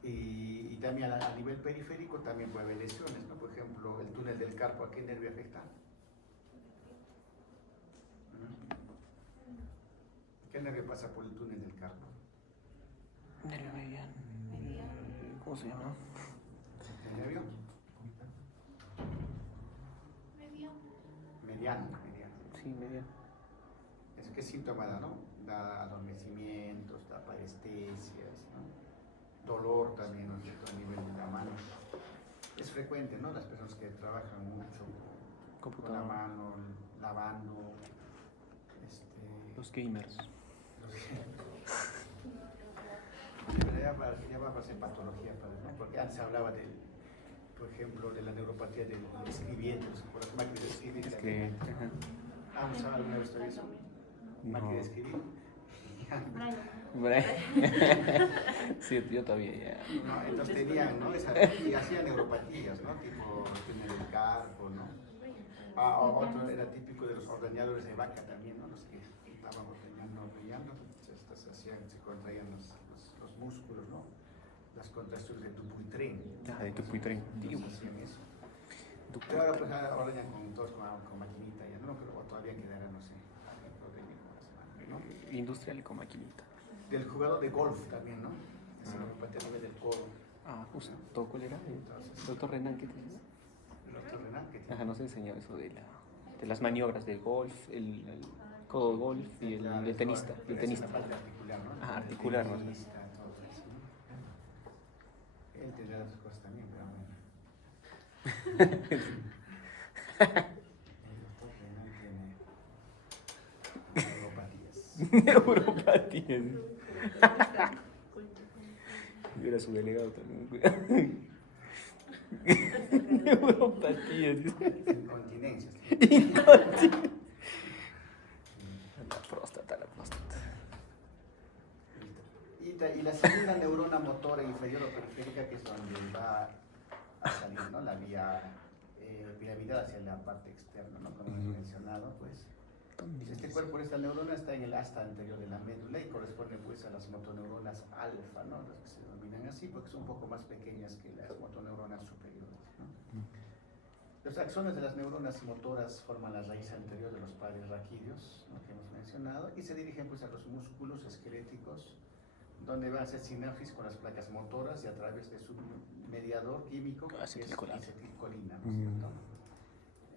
Y también a nivel periférico también puede haber lesiones, ¿no? Por ejemplo, el túnel del carpo, ¿a qué nervio afecta? ¿Qué nervio pasa por el túnel del carpo? Nervio mediano. ¿Cómo se llama? ¿El nervio? Mediano. Sí, mediano. ¿Qué síntoma da, no? Da adormecimientos, da parestesias, ¿no? Dolor también, ¿no es cierto? A nivel de la mano. Es frecuente, ¿no? Las personas que trabajan mucho con la mano, lavando, los gamers. Pero ya va a ser patología, ¿no? Porque antes se hablaba por ejemplo, de la neuropatía del escribiente, por las máquinas de escribir. ¿Vamos a alguna vez eso? ¿Máquina de escribir? Sí, yo todavía ya. No, entonces tenían, ¿no? Y hacían neuropatías, ¿no? Tipo túnel del carpo, ¿no? Otro era típico de los ordeñadores de vaca también, ¿no? Los que estaban ordeñando, se contraían los músculos, ¿no? Las contracciones de Dupuytren. De Dupuytren. Hacían eso. Pero ahora pues ahora ya con maquinita, ya no, pero todavía quedará, no sé, ¿no? Industrial con maquinita. Del jugador de golf también, ¿no? Es el neuropatía a nivel del codo. Justo, ¿cuál era? Doctor Renan, ¿qué tienes? El doctor Renan, ¿qué tienes? Nos enseñó eso de las maniobras del golf, el codo de golf y el tenista. El tenista. La parte articular, ¿no? Articular, ¿no? Él tendrá otras cosas también, pero bueno. El doctor Renan tiene neuropatías. Yo era su delegado también. Neuropatías. Incontinencias. La próstata. Y la segunda neurona motora inferior o periférica, que es donde va a salir, ¿no? La vía piramidal hacia la parte externa, ¿no? Como hemos mencionado, pues. Este cuerpo de esta neurona está en el asta anterior de la médula y corresponde pues a las motoneuronas alfa, ¿no? Las que se denominan así porque son un poco más pequeñas que las motoneuronas superiores, ¿no? Los axones de las neuronas motoras forman la raíz anterior de los pares raquídeos, ¿no? Que hemos mencionado, y se dirigen pues a los músculos esqueléticos, donde van a hacer sinapsis con las placas motoras y a través de su mediador químico, que es acetilcolina, ¿no es cierto?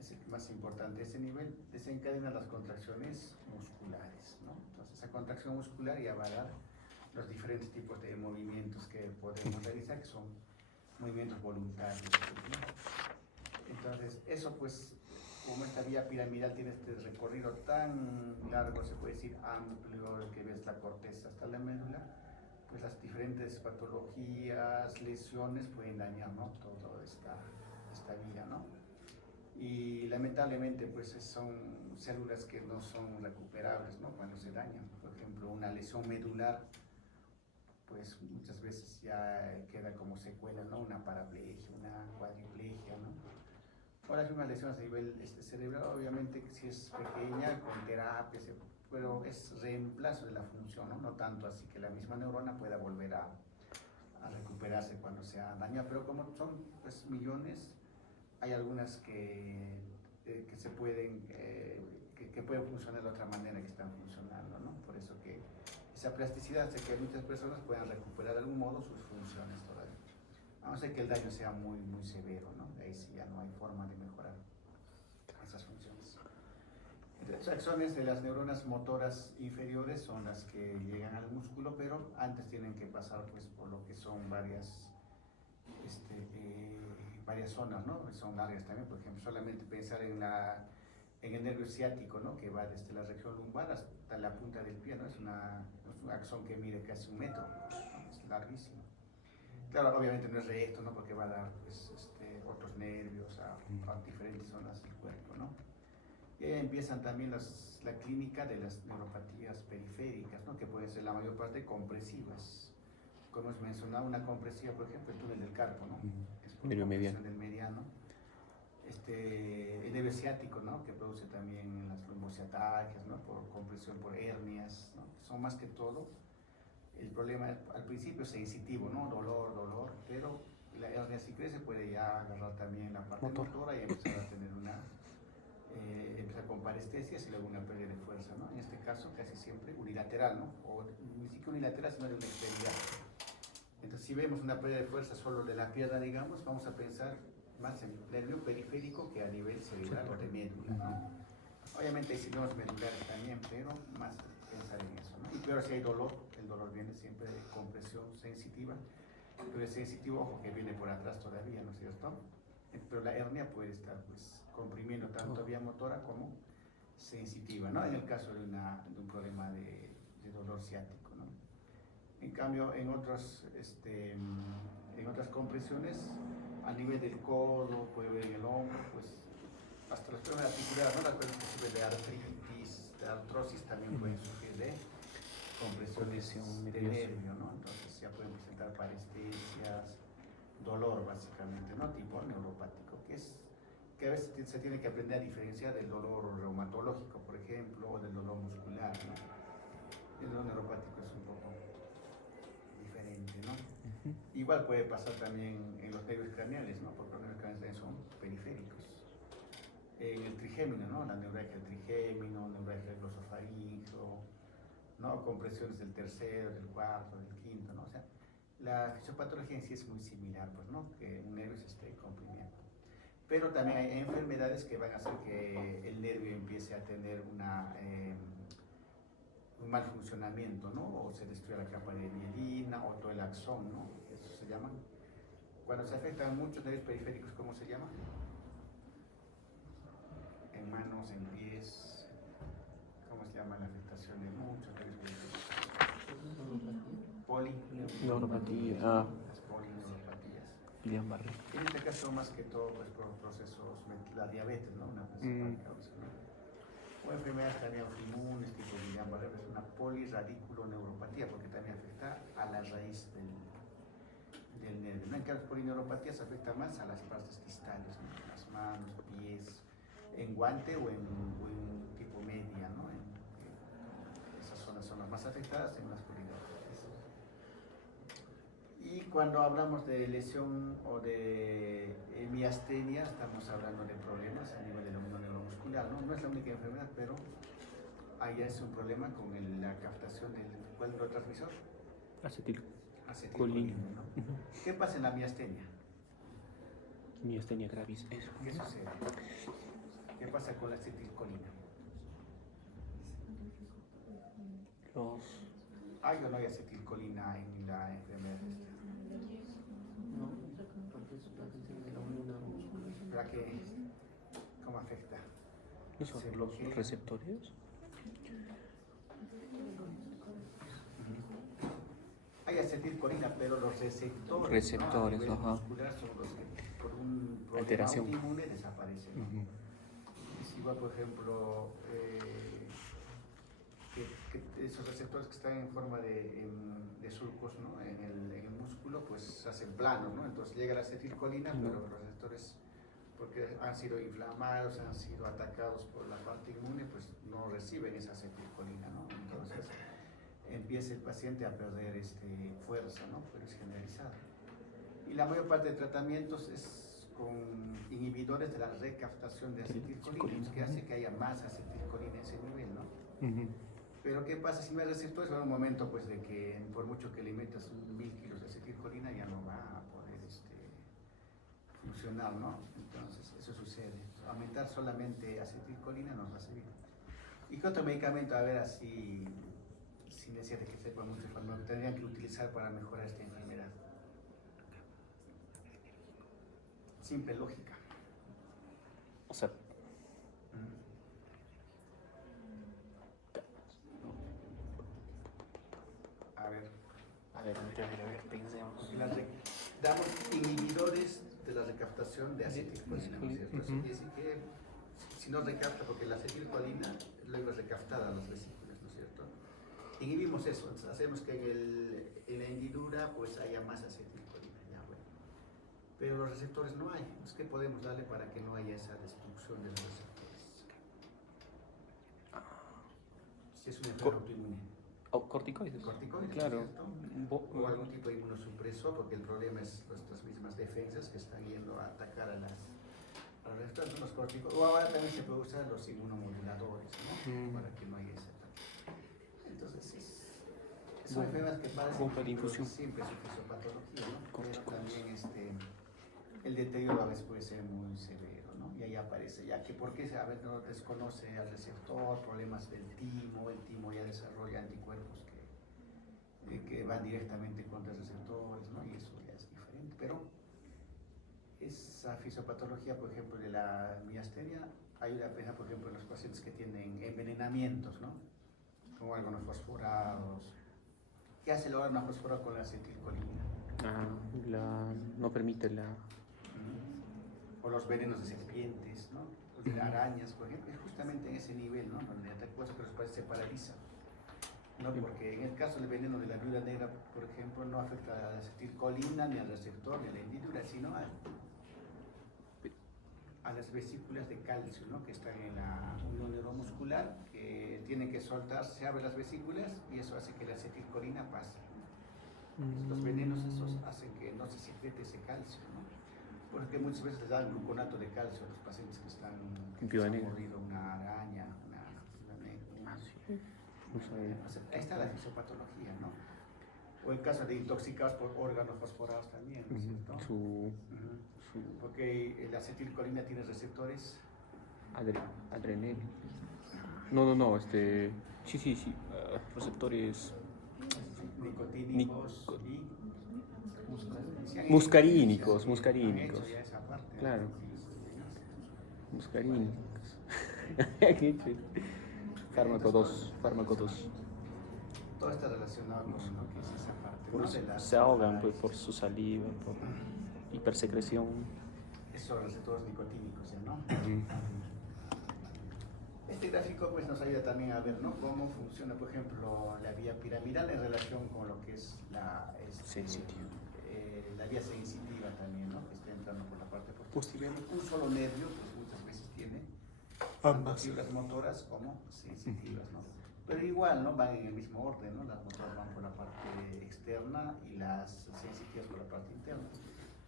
Es el más importante. Ese nivel desencadena las contracciones musculares, ¿no? Entonces, esa contracción muscular ya va a dar los diferentes tipos de movimientos que podemos realizar, que son movimientos voluntarios, ¿no? Entonces, eso pues, como esta vía piramidal tiene este recorrido tan largo, se puede decir amplio, que ves la corteza hasta la médula, pues las diferentes patologías, lesiones pueden dañar, ¿no? Toda esta vía, ¿no? Y lamentablemente pues son células que no son recuperables, ¿no? Cuando se dañan. Por ejemplo, una lesión medular, pues muchas veces ya queda como secuela, ¿no? Una paraplegia, una cuadriplegia, ¿no? Ahora es una lesión a nivel cerebral, obviamente que si es pequeña, con terapia, pero es reemplazo de la función, ¿no? No tanto así que la misma neurona pueda volver a recuperarse cuando sea dañada, pero como son pues, millones, hay algunas que se pueden, que pueden funcionar de otra manera que están funcionando, ¿no? Por eso que esa plasticidad hace que muchas personas puedan recuperar de algún modo sus funciones todavía. A no ser que el daño sea muy, muy severo, ¿no? Ahí sí ya no hay forma de mejorar esas funciones. Las acciones de las neuronas motoras inferiores son las que llegan al músculo, pero antes tienen que pasar pues, por lo que son varias zonas, ¿no? Son largas también, por ejemplo, solamente pensar en el nervio ciático, ¿no? Que va desde la región lumbar hasta la punta del pie, ¿no? Es un axón que mide casi 1 metro, ¿no? Es larguísimo. Claro, obviamente no es recto, ¿no? Porque va a dar pues, otros nervios a diferentes zonas del cuerpo, ¿no? Y ahí empiezan también la clínica de las neuropatías periféricas, ¿no? Que pueden ser la mayor parte compresivas. Como hemos mencionado, una compresiva, por ejemplo, el túnel del carpo, ¿no? Es por Nervio mediano. del mediano. El nervio ciático, ¿no? Que produce también las lumbociatagias, ¿no? Por compresión por hernias, ¿no? Que son más que todo. El problema al principio es sensitivo, ¿no? Dolor, pero la hernia si crece puede ya agarrar también la parte motora y empezar a tener empezar con parestesias y luego una pérdida de fuerza, ¿no? En este caso casi siempre unilateral, ¿no? O ni siquiera unilateral, sino de una extremidad. Entonces si vemos una pérdida de fuerza solo de la pierna, digamos, vamos a pensar más en nervio periférico que a nivel cerebral o de médula, ¿no? Obviamente hay signos medulares también, pero más pensar en eso, ¿no? Y peor si hay dolor, el dolor viene siempre de compresión sensitiva, pero es sensitivo, ojo, que viene por atrás todavía, ¿no es cierto? Pero la hernia puede estar pues comprimiendo tanto vía motora como sensitiva, ¿no? En el caso de un problema de dolor ciático, ¿no? En cambio, en otras compresiones, a nivel del codo, puede ver en el hombro, pues hasta las piernas articulares, ¿no? Las personas que sufren de artritis, de artrosis también pueden sufrir de compresiones de nervio, ¿no? Entonces ya pueden presentar parestesias, dolor básicamente, ¿no? Tipo neuropático, que a veces se tiene que aprender a diferenciar del dolor reumatológico, por ejemplo, o del dolor muscular, ¿no? El dolor neuropático es un poco diferente, ¿no? Igual puede pasar también en los nervios craneales, ¿no? Porque los nervios craneales son periféricos. En el trigémino, ¿no? La neuralgia del trigémino, neuralgia del glosofaríngeo, ¿no? Compresiones del tercero, del cuarto, del quinto, ¿no? O sea, la fisiopatología en sí es muy similar, pues, ¿no? Que un nervio se esté comprimiendo. Pero también hay enfermedades que van a hacer que el nervio empiece a tener un mal funcionamiento, ¿no? O se destruye la capa de mielina o todo el axón, ¿no? Eso se llama. Cuando se afectan muchos nervios periféricos, ¿cómo se llama? En manos, en pies, ¿cómo se llama la afectación de muchos nervios periféricos? Neuropatía. Las polineuropatías. Guillain-Barré. En este caso, más que todo, pues por procesos, la diabetes, ¿no? Una principal causa, ¿no? O enfermedades también autoinmunes, tipo Guillain-Barré, es una polirradiculoneuropatía, porque también afecta a la raíz del nervio, ¿no? En cambio, las polineuropatías afectan más a las partes distales, ¿no? Las manos, pies, en guante o en tipo media, ¿no? Esas zonas son las más afectadas en las polineuropatías. Y cuando hablamos de lesión o de miastenia, estamos hablando de problemas a nivel de la unión neuromuscular, ¿no? No es la única enfermedad, pero ahí es un problema con la captación del neurotransmisor acetilcolina, ¿no? ¿Qué pasa en la miastenia? Miastenia gravis, eso. ¿Qué sucede? ¿Qué pasa con la acetilcolina? ¿Hay o no hay acetilcolina en la enfermedad? ¿Para qué? ¿Cómo afecta? ¿No son los receptores? Hay acetilcolina, pero los receptores, ¿no? A nivel muscular son los que por un problema autoinmune desaparecen, ¿no? Es igual, por ejemplo, que esos receptores que están en forma de surcos, ¿no? en el músculo, pues se hacen planos, ¿no? Entonces llega la acetilcolina, pero los receptores porque han sido inflamados, han sido atacados por la parte inmune, pues no reciben esa acetilcolina, ¿no? Entonces empieza el paciente a perder fuerza, ¿no? Pero es generalizado. Y la mayor parte de tratamientos es con inhibidores de la recaptación de acetilcolina, que hace que haya más acetilcolina en ese nivel, ¿no? Pero ¿qué pasa si no hay receptores? Va a un momento pues de que por mucho que le metas 1000 kilos de acetilcolina ya no va a poder funcionar, ¿no? Entonces eso sucede. Aumentar solamente acetilcolina nos va a servir. ¿Y qué otro medicamento, a ver, así, sin necesidad de que sepa mucho, tendrían que utilizar para mejorar esta enfermedad? Simple lógica. O sea, A ver, pensemos. Damos inhibidores de la recaptación de acetilcolina, ¿no es cierto? Eso quiere decir que si no recapta, porque la acetilcolina luego es recaptada a las vesículas, ¿no es cierto? Inhibimos eso, entonces hacemos que en la hendidura pues haya más acetilcolina, ya bueno. Pero los receptores no hay, entonces ¿qué podemos darle para que no haya esa destrucción de los receptores? Si es una enfermedad autoinmune. Corticoides. Corticoides, claro. O algún tipo de inmunosupresor, porque el problema es nuestras mismas defensas que están yendo a atacar a los corticoides. O ahora también se puede usar los inmunomoduladores, ¿no? Para que no haya ese ataque. Entonces, son enfermedades que parecen siempre su fisiopatología, ¿no? Pero también el deterioro a veces puede ser muy severo, ¿no? Y ahí aparece, ya que porque a veces no desconoce al receptor, problemas del timo, el timo ya desarrolla anticuerpos que van directamente contra receptores, ¿no? Y eso ya es diferente, pero esa fisiopatología, por ejemplo, de la miastenia, ayuda a pensar, por ejemplo, en los pacientes que tienen envenenamientos, ¿no? Como órganos fosforados. ¿Qué hace el órgano fosforado con la acetilcolina? No permite la... O los venenos de serpientes, ¿no? Los de arañas, por ejemplo, es justamente en ese nivel, ¿no? Donde ataca cosas que los pacientes se paralizan. ¿No? Porque en el caso del veneno de la viuda negra, por ejemplo, no afecta a la acetilcolina, ni al receptor, ni a la hendidura, sino a las vesículas de calcio, ¿no? Que están en la unión neuromuscular, que tienen que soltar, se abren las vesículas y eso hace que la acetilcolina pase. Los venenos esos hacen que no se secrete ese calcio, ¿no? Porque muchas veces les dan gluconato de calcio a los pacientes que han mordido una araña, ahí está la fisiopatología, ¿no? O en caso de intoxicados por órganos fosforados también, ¿no es cierto? Porque la acetilcolina tiene receptores. Adrenal. No, sí. Receptores. Nicotínicos y muscarínicos. Claro. Muscarínicos. Fármaco 2. Todo está relacionado con lo que es esa parte, ¿no? Se ahogan pues, por su saliva, por hipersecreción. Esos receptores nicotínicos, ¿no? Este gráfico pues, nos ayuda también a ver, ¿no? Cómo funciona, por ejemplo, la vía piramidal en relación con lo que es la vía sensitiva también, ¿no? Que está entrando por la parte posterior. Un solo nervio, pues muchas veces tiene tanto fibras motoras como sensitivas, ¿no? Pero igual, ¿no? Van en el mismo orden, ¿no? Las motoras van por la parte externa y las sensitivas por la parte interna.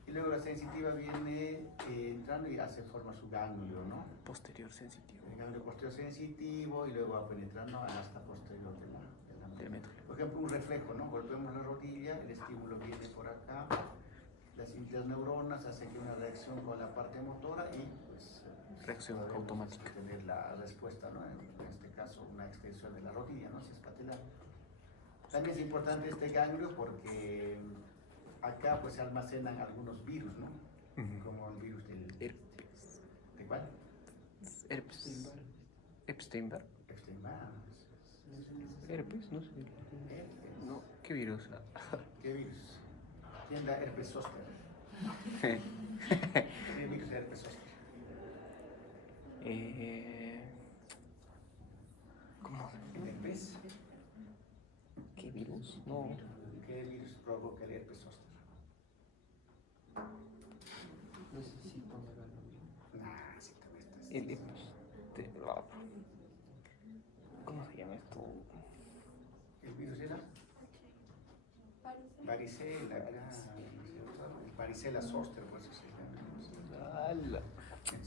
Y luego la sensitiva viene entrando y forma su ganglio, ¿no? Posterior sensitivo. El ganglio posterior sensitivo y luego va penetrando hasta posterior de la médula. Por ejemplo, un reflejo, ¿no? Golpeamos la rodilla, el estímulo viene por acá, las interneuronas hacen que una reacción con la parte motora y pues reacción automática. Tener la respuesta, ¿no? En este caso, una extensión de la rodilla, ¿no? Si es patelar. También es importante este ganglio porque acá pues se almacenan algunos virus, ¿no? Como el virus del herpes. ¿De cuál? Epstein-Barr. Herpes, no sé. No, ¿qué virus? ¿Qué virus? ¿Quién da herpes zóster? ¿Qué virus de herpes zóster? ¿Cómo? ¿El herpes? ¿Qué virus? No. ¿Qué virus provoca el herpes zóster? Necesito ¿Cómo se llama esto? ¿El virus era? Varicela, varicela zoster, por eso se llama.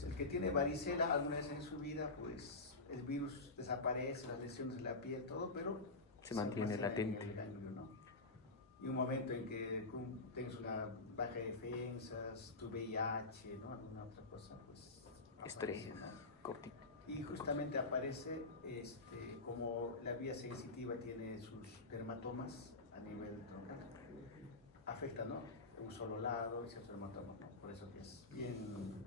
El que tiene varicela alguna vez en su vida, pues el virus desaparece, las lesiones de la piel, todo, pero se mantiene latente. En el ganglio, ¿no? Y un momento en que tienes una baja de defensas, tu VIH, ¿no? Alguna otra cosa, pues estrés, aparece, ¿no? cortito. Y justamente aparece como la vía sensitiva tiene sus dermatomas a nivel troncal. Afecta, ¿no? Un solo lado y ciertos dermatomas, ¿no? Por eso que es bien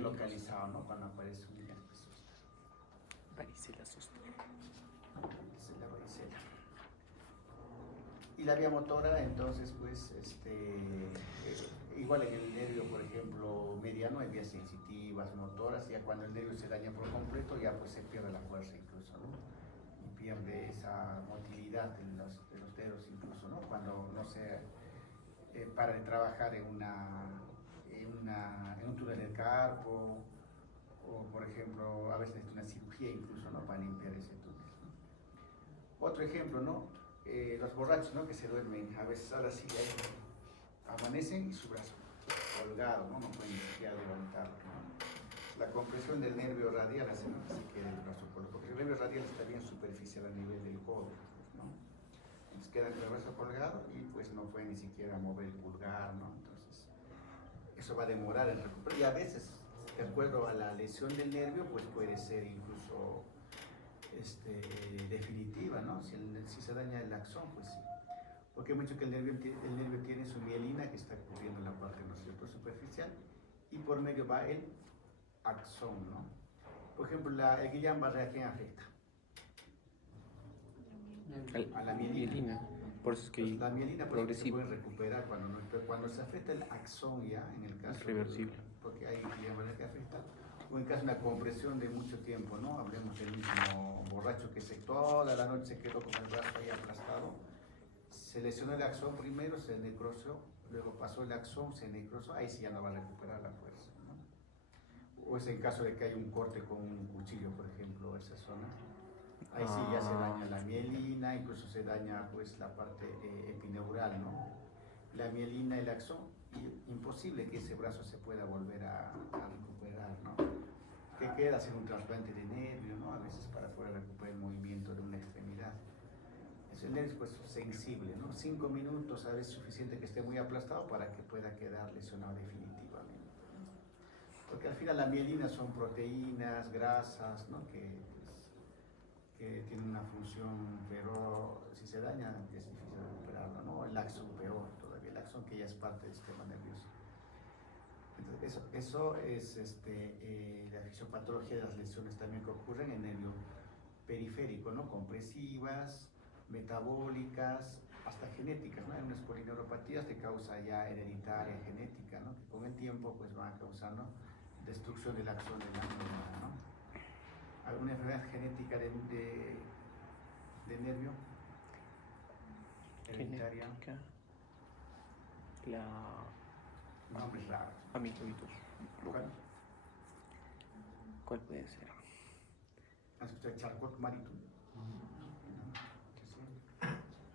localizado, ¿no? Cuando aparece un herpes zóster. Varicela zoster. Esa es la varicela. Y la vía motora, entonces, pues, igual en el nervio, por ejemplo, mediano, hay vías sensitivas, motoras, ya cuando el nervio se daña por completo, ya pues se pierde la fuerza incluso, ¿no? Y pierde esa motilidad de los dedos incluso, ¿no? Cuando no se para de trabajar en un túnel del carpo, o por ejemplo, a veces una cirugía incluso, ¿no? Para limpiar ese túnel, ¿no? Otro ejemplo, ¿no? Los borrachos, ¿no? Que se duermen, a veces ahora sí amanecen y su brazo colgado, ¿no? No pueden ni siquiera levantarlo, ¿no? La compresión del nervio radial hace que se quede el brazo colgado, porque el nervio radial está bien superficial a nivel del codo, ¿no? Entonces queda el brazo colgado y pues no pueden ni siquiera mover el pulgar, ¿no? Entonces eso va a demorar en recuperar, y a veces, de acuerdo a la lesión del nervio, pues puede ser incluso definitiva, ¿no? Si se daña el axón, pues sí. Porque hay mucho que el nervio tiene su mielina que está cubriendo la parte, ¿no es cierto?, superficial, y por medio va el axón, ¿no? Por ejemplo, el Guillain-Barré, ¿a quién afecta? A la mielina. Por eso es que pues la mielina pues, se progresivo. puede recuperar cuando se afecta el axón ya, en el caso. Es reversible. Porque hay Guillain-Barré que afecta. O en caso de una compresión de mucho tiempo, ¿no? Hablemos del mismo borracho que toda la noche se quedó con el brazo ahí aplastado. Se lesionó el axón primero, se necrosió, luego pasó el axón, se necrosó, ahí sí ya no va a recuperar la fuerza, ¿no? O es en caso de que hay un corte con un cuchillo, por ejemplo, esa zona. Ahí sí ya se daña la mielina, incluso se daña pues la parte epineural, ¿no? La mielina, el axón, y imposible que ese brazo se pueda volver a recuperar, ¿no? ¿Qué queda? Hacer un trasplante de nervio, ¿no? A veces para poder recuperar el movimiento de una extremidad. El nervio es pues sensible, ¿no? 5 minutos a veces suficiente que esté muy aplastado para que pueda quedar lesionado definitivamente. Porque al final la mielina son proteínas, grasas, ¿no? Que tienen una función, pero si se daña es difícil recuperarlo, ¿no? El axón peor todavía, el axón que ya es parte del sistema nervioso. Entonces, eso es la fisiopatología de las lesiones también que ocurren en el nervio periférico, ¿no? Compresivas, metabólicas, hasta genéticas, ¿no? Hay unas polineuropatías de causa ya hereditaria, genética, ¿no? Que con el tiempo pues van causando destrucción del axón de la mielina, ¿no? ¿Alguna enfermedad genética de nervio? Hereditaria. Genética. Nombres raros. Amigos. ¿Cuál puede ser? ¿Has escuchado Charcot-Marie-Tooth?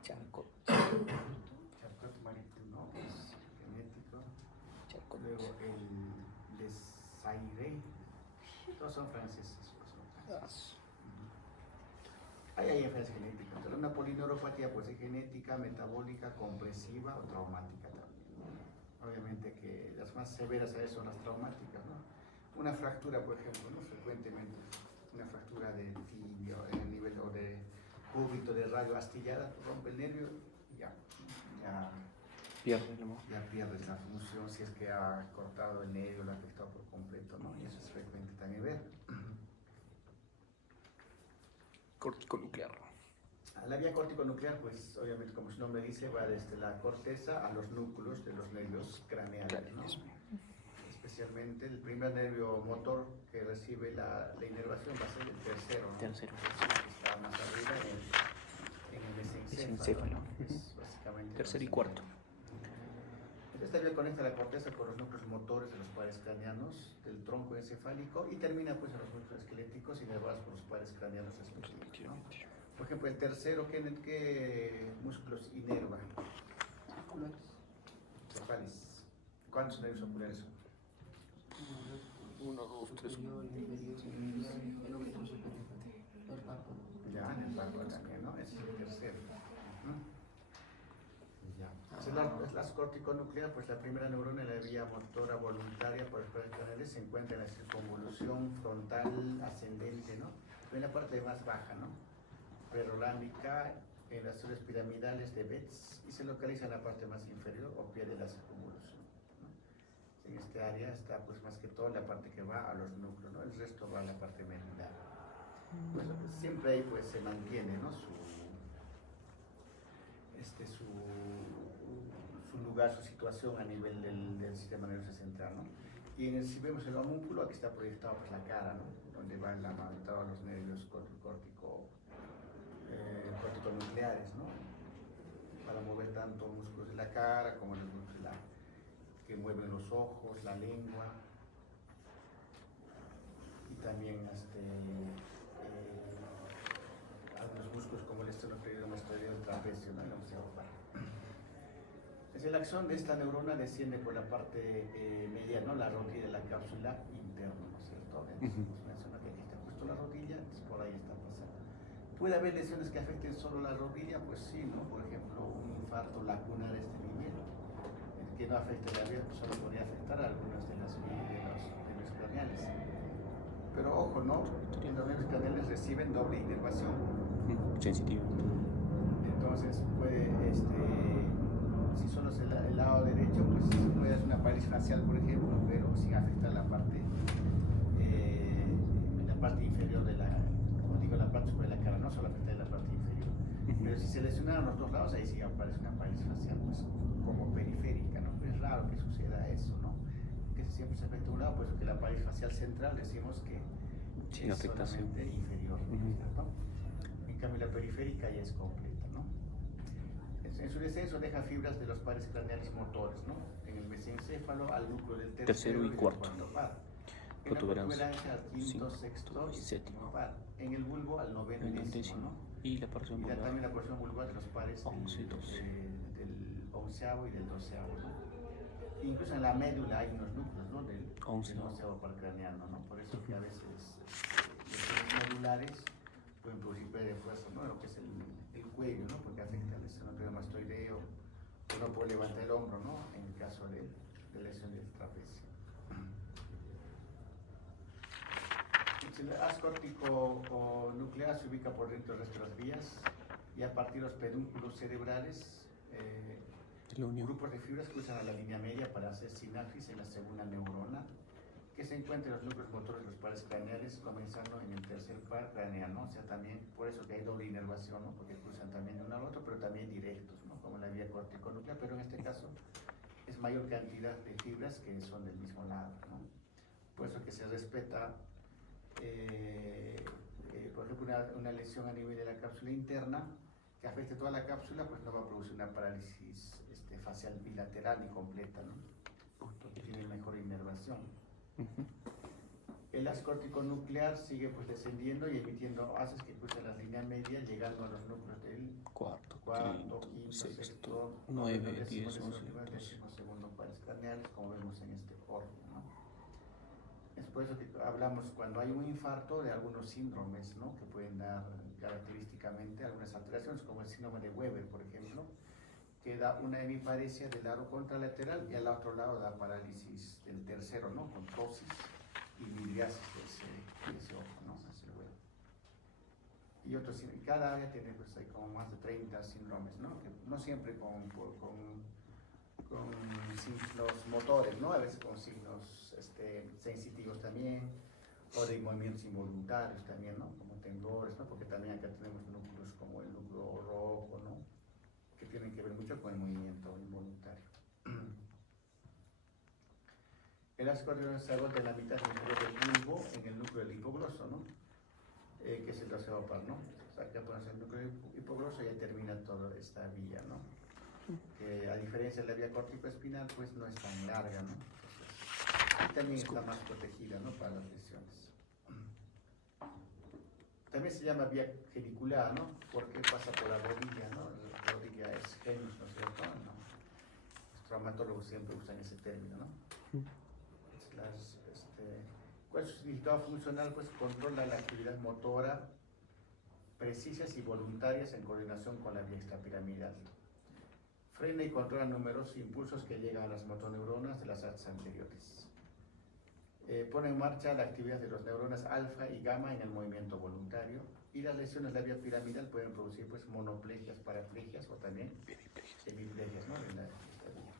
Charcot-Marie-Tooth, ¿no? Es genético. Luego el Desiree. Todos son franceses. Hay enfermedades genéticas. Entonces, una polineuropatía puede ser genética, metabólica, compresiva o traumática también, ¿no? Obviamente que las más severas a eso son las traumáticas, ¿no? Una fractura, por ejemplo, ¿no? Frecuentemente, una fractura de tibia en el nivel o de cúbito de radio astillada, rompe el nervio y ya pierdes la función si es que ha cortado el nervio, lo ha afectado por completo, ¿no? Y eso es frecuente también ver. Corticonuclear. La vía corticonuclear, pues obviamente como su nombre dice, va desde la corteza a los núcleos de los nervios craneales, ¿no? Especialmente el primer nervio motor que recibe la inervación va a ser el tercero, ¿no? Tercero. Que está más arriba en el mesencéfalo. Mesencéfalo. Es básicamente Tercero y cuarto. Esta vía conecta la corteza con los núcleos motores de los pares craneanos, del tronco encefálico y termina pues en los núcleos esqueléticos inervados por los pares craneanos respectivos, ¿no? Por ejemplo, el tercero, ¿qué músculos inerva? Cefales. ¿Cuántos nervios oculares son? 1, 2, 3. Ya, en el párpado también, ¿no? Ese es el tercero. Ya. Es la corticonuclea, pues la primera neurona en la vía motora voluntaria por los pares craneales se encuentra en la circunvolución frontal ascendente, ¿no? En la parte más baja, ¿no? Prerolámbica, en las zonas piramidales de Betz y se localiza en la parte más inferior o pie de la circunvolución, ¿no? En este área está pues más que todo la parte que va a los núcleos, ¿no? El resto va a la parte medular. Pues, siempre ahí pues se mantiene, ¿no? Su lugar, su situación a nivel del sistema nervioso central, ¿no? Y si vemos el homúnculo, aquí está proyectado pues la cara, ¿no? Donde van amamentados los nervios corticonucleares, ¿no? Para mover tanto músculos de la cara como los músculos que mueven los ojos, la lengua y también algunos músculos como el esternocleidomastoideo del trapecio, ¿no? El axón de esta neurona desciende por la parte media, ¿no? La rodilla de la cápsula interna, ¿no es cierto? Nos menciona que aquí está justo la rodilla, entonces por ahí está pasando. ¿Puede haber lesiones que afecten solo la rodilla? Pues sí, ¿no? Por ejemplo, un infarto lacunar a este nivel, que no afecte la vía, pues solo podría afectar a algunas de los nervios craneales. Pero ojo, ¿no? Los nervios craneales reciben doble inervación. Sensitivo. Entonces puede, si solo es el lado derecho, pues puede hacer una parálisis facial, por ejemplo, pero sin afectar la parte inferior de la, como digo, la parte superior de la cara, no solo afecta la parte inferior. Pero si se lesionaron los dos lados, ahí sí aparece una parálisis facial, pues como periférica, ¿no? Pero es raro que suceda eso, ¿no? Que siempre se afecta un lado, pues que la parálisis facial central decimos que sin es afectación solamente inferior, ¿cierto? En cambio la periférica ya es completa, ¿no? En su descenso deja fibras de los pares craneales motores, ¿no? En el mesencéfalo al núcleo del tercero y cuarto par. En la protuberancia al quinto, sexto y séptimo par. En el bulbo al noveno y décimo, ¿no? Y la porción vulvar. También la porción vulvar de los pares 11 y 12. del onceavo y del doceavo, ¿no? Incluso en la médula hay unos núcleos, ¿no? Del onceavo par craneano, ¿no? Por eso que a veces los medulares pueden producir pérdida de fuerza, ¿no? Lo que es el cuello, ¿no? Porque afecta al esternocleidomastoideo, que no puede levantar el hombro, ¿no? En el caso de lesión del trapecio. El haz córtico nuclear se ubica por dentro del resto de las vías y a partir de los pedúnculos cerebrales, grupos de fibras cruzan a la línea media para hacer sinapsis en la segunda neurona, que se encuentra en los núcleos motores de los pares craneales, comenzando en el tercer par craneal, ¿no? O sea, también por eso que hay doble inervación, ¿no? Porque cruzan también de uno al otro, pero también directos, ¿no? Como la vía corticonuclear, pero en este caso es mayor cantidad de fibras que son del mismo lado, ¿no? Por eso que se respeta, por ejemplo, una lesión a nivel de la cápsula interna que afecte toda la cápsula, pues no va a producir una parálisis facial bilateral ni completa, ¿no? Porque tiene mejor inervación. El haz corticonuclear sigue pues descendiendo y emitiendo haces que cruzan las líneas medias, llegando a los núcleos del cuarto, quinto, sexto, sexto, 9, 10, 11, segundo pares craneales, como vemos en este orden, ¿no? Es por eso que hablamos cuando hay un infarto de algunos síndromes, ¿no? Que pueden dar característicamente algunas alteraciones, como el síndrome de Weber, por ejemplo, que da una hemiparesia del lado contralateral y al otro lado da parálisis del tercero, ¿no? Con ptosis y midriasis de ese ojo, ¿no? Ese huevo. Y otros, cada área tiene pues hay como más de 30 síndromes, ¿no? Que no siempre con signos motores, ¿no? A veces con signos sensitivos también, o de movimientos involuntarios también, ¿no? Como temblores, ¿no? Porque también acá tenemos núcleos como el núcleo rojo, ¿no? Que tienen que ver mucho con el movimiento involuntario. El ácido corticoide se agota en la mitad inferior del bulbo, en el núcleo del hipogloso, ¿no? Que es el doceavo par, ¿no? O sea, acá pones el núcleo hipogloso y ahí termina toda esta vía, ¿no? Que diferencia de la vía corticoespinal pues no es tan larga, ¿no? Entonces, y también está más protegida, ¿no? Para las lesiones. También se llama vía geniculada, ¿no? Porque pasa por la rodilla, ¿no? La rodilla es genus, ¿no es cierto? ¿No? Los traumatólogos siempre usan ese término, ¿no? ¿Cuál es su significado funcional? Pues controla la actividad motora precisas y voluntarias en coordinación con la vía extrapiramidal. Frena y controla numerosos impulsos que llegan a las motoneuronas de las artes anteriores. Pone en marcha la actividad de las neuronas alfa y gamma en el movimiento voluntario, y las lesiones de la vía piramidal pueden producir pues monoplegias, paraplegias o también hemiplegias, ¿no? De esta vía.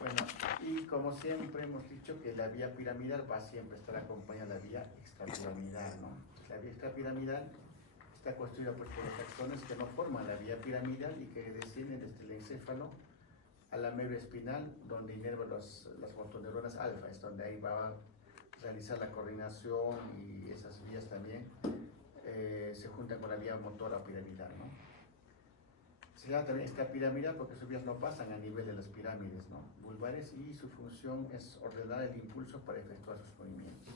Bueno, y como siempre hemos dicho que la vía piramidal va a siempre estar acompañada de la vía extrapiramidal, ¿no? La vía extrapiramidal está constituida pues, por los axones que no forman la vía piramidal y que descienden desde el encéfalo a la médula espinal, donde inerva las motoneuronas alfa, es donde ahí va a realizar la coordinación, y esas vías también se juntan con la vía motora piramidal, ¿no? Se llama también extrapiramidal porque sus vías no pasan a nivel de las pirámides, ¿no? Vulvares, y su función es ordenar el impulso para efectuar sus movimientos.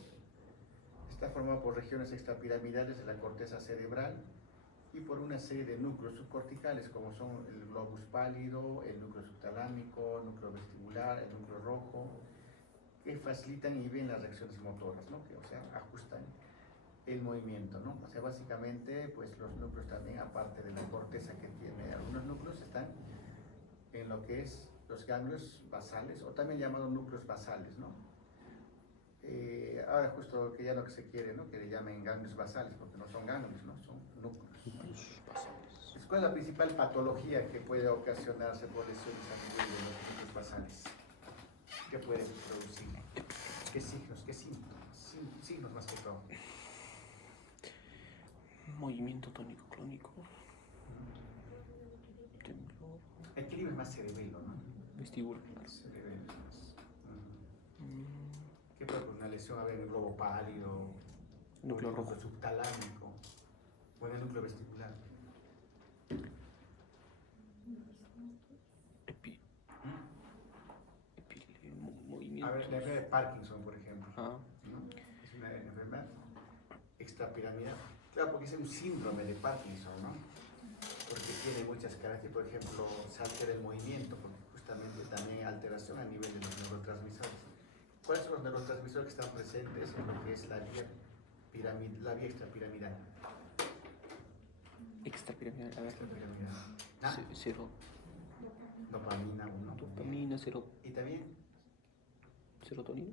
Está formado por regiones extrapiramidales de la corteza cerebral y por una serie de núcleos subcorticales como son el globus pálido, el núcleo subtalámico, el núcleo vestibular, el núcleo rojo, que facilitan y ven las reacciones motoras, ¿no? Que, o sea, ajustan el movimiento, ¿no? O sea, básicamente, pues los núcleos también, aparte de la corteza que tiene algunos núcleos, están en lo que es los ganglios basales, o también llamados núcleos basales, ¿no? Ahora justo que ya lo que se quiere, ¿no? Que le llamen ganglios basales, porque no son ganglios, ¿no? Son núcleos. ¿Cuál es la principal patología que puede ocasionarse por lesiones a nivel de los núcleos basales? ¿Qué puede producir? ¿Qué signos? ¿Qué síntomas? Signos más que todo. Movimiento tónico clónico. Temblor. Equilibrio es más cerebelo, ¿no? Vestíbulo. Cerebelo más. ¿Qué puede producir una lesión? A ver, el globo pálido, Núcleo rojo. subtalámico, o en el núcleo vestibular. Movimiento. A ver, la enfermedad de Parkinson, por ejemplo. Ah. ¿No? Es una enfermedad extrapiramidal. Claro, porque es un síndrome de Parkinson, ¿no? Porque tiene muchas características, por ejemplo, se altera el movimiento, porque justamente también hay alteración a nivel de los neurotransmisores. ¿Cuáles son los neurotransmisores que están presentes en lo que es la vía extrapiramidal? Extrapiramidal, a ver. Extrapiramidal. ¿Ah? Cero. Dopamina 1. Dopamina, cero. ¿Y también? ¿Serotonina?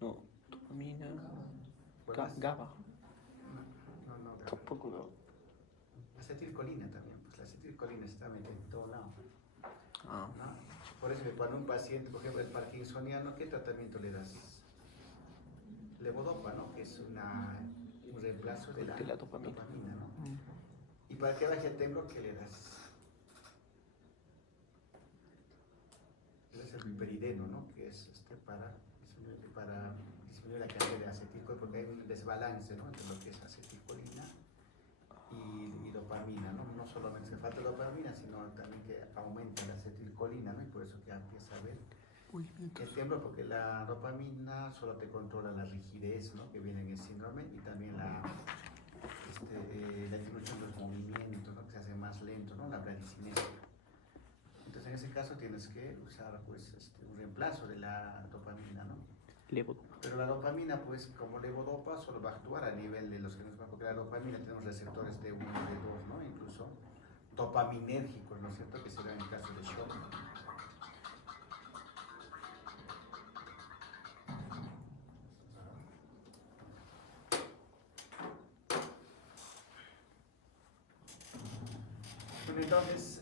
No. Dopamina. ¿Más? GABA. No. Tampoco no. Acetilcolina también, pues la acetilcolina está metida en todo lado. Ah. ¿No? Por eso que cuando un paciente, por ejemplo, el parkinsoniano, ¿qué tratamiento le das? Levodopa, ¿no? Que es un reemplazo de la dopamina. ¿No? Y para que baje el temblor, ¿qué le das? Le das el piperideno, ¿no? Que es para disminuir la cantidad de acetilcolina, porque hay un desbalance, ¿no? Entre lo que es acetilcolina y dopamina, ¿no? No solamente se falta dopamina, sino también que aumenta la acetilcolina, ¿no? Y por eso que empieza a ver el temblor, porque la dopamina solo te controla la rigidez, ¿no? Que viene en el síndrome, y también la disminución de los movimientos, ¿no? Que se hace más lento, ¿no? La bradicinesia. Entonces en ese caso tienes que usar pues, un reemplazo de la dopamina, ¿no? Levodopa. Pero la dopamina, pues como levodopa, solo va a actuar a nivel de los genes, porque la dopamina tenemos receptores de 1 y de 2, ¿no? Incluso dopaminérgicos, ¿no es cierto? Que se da en el caso de shock. Bueno, entonces,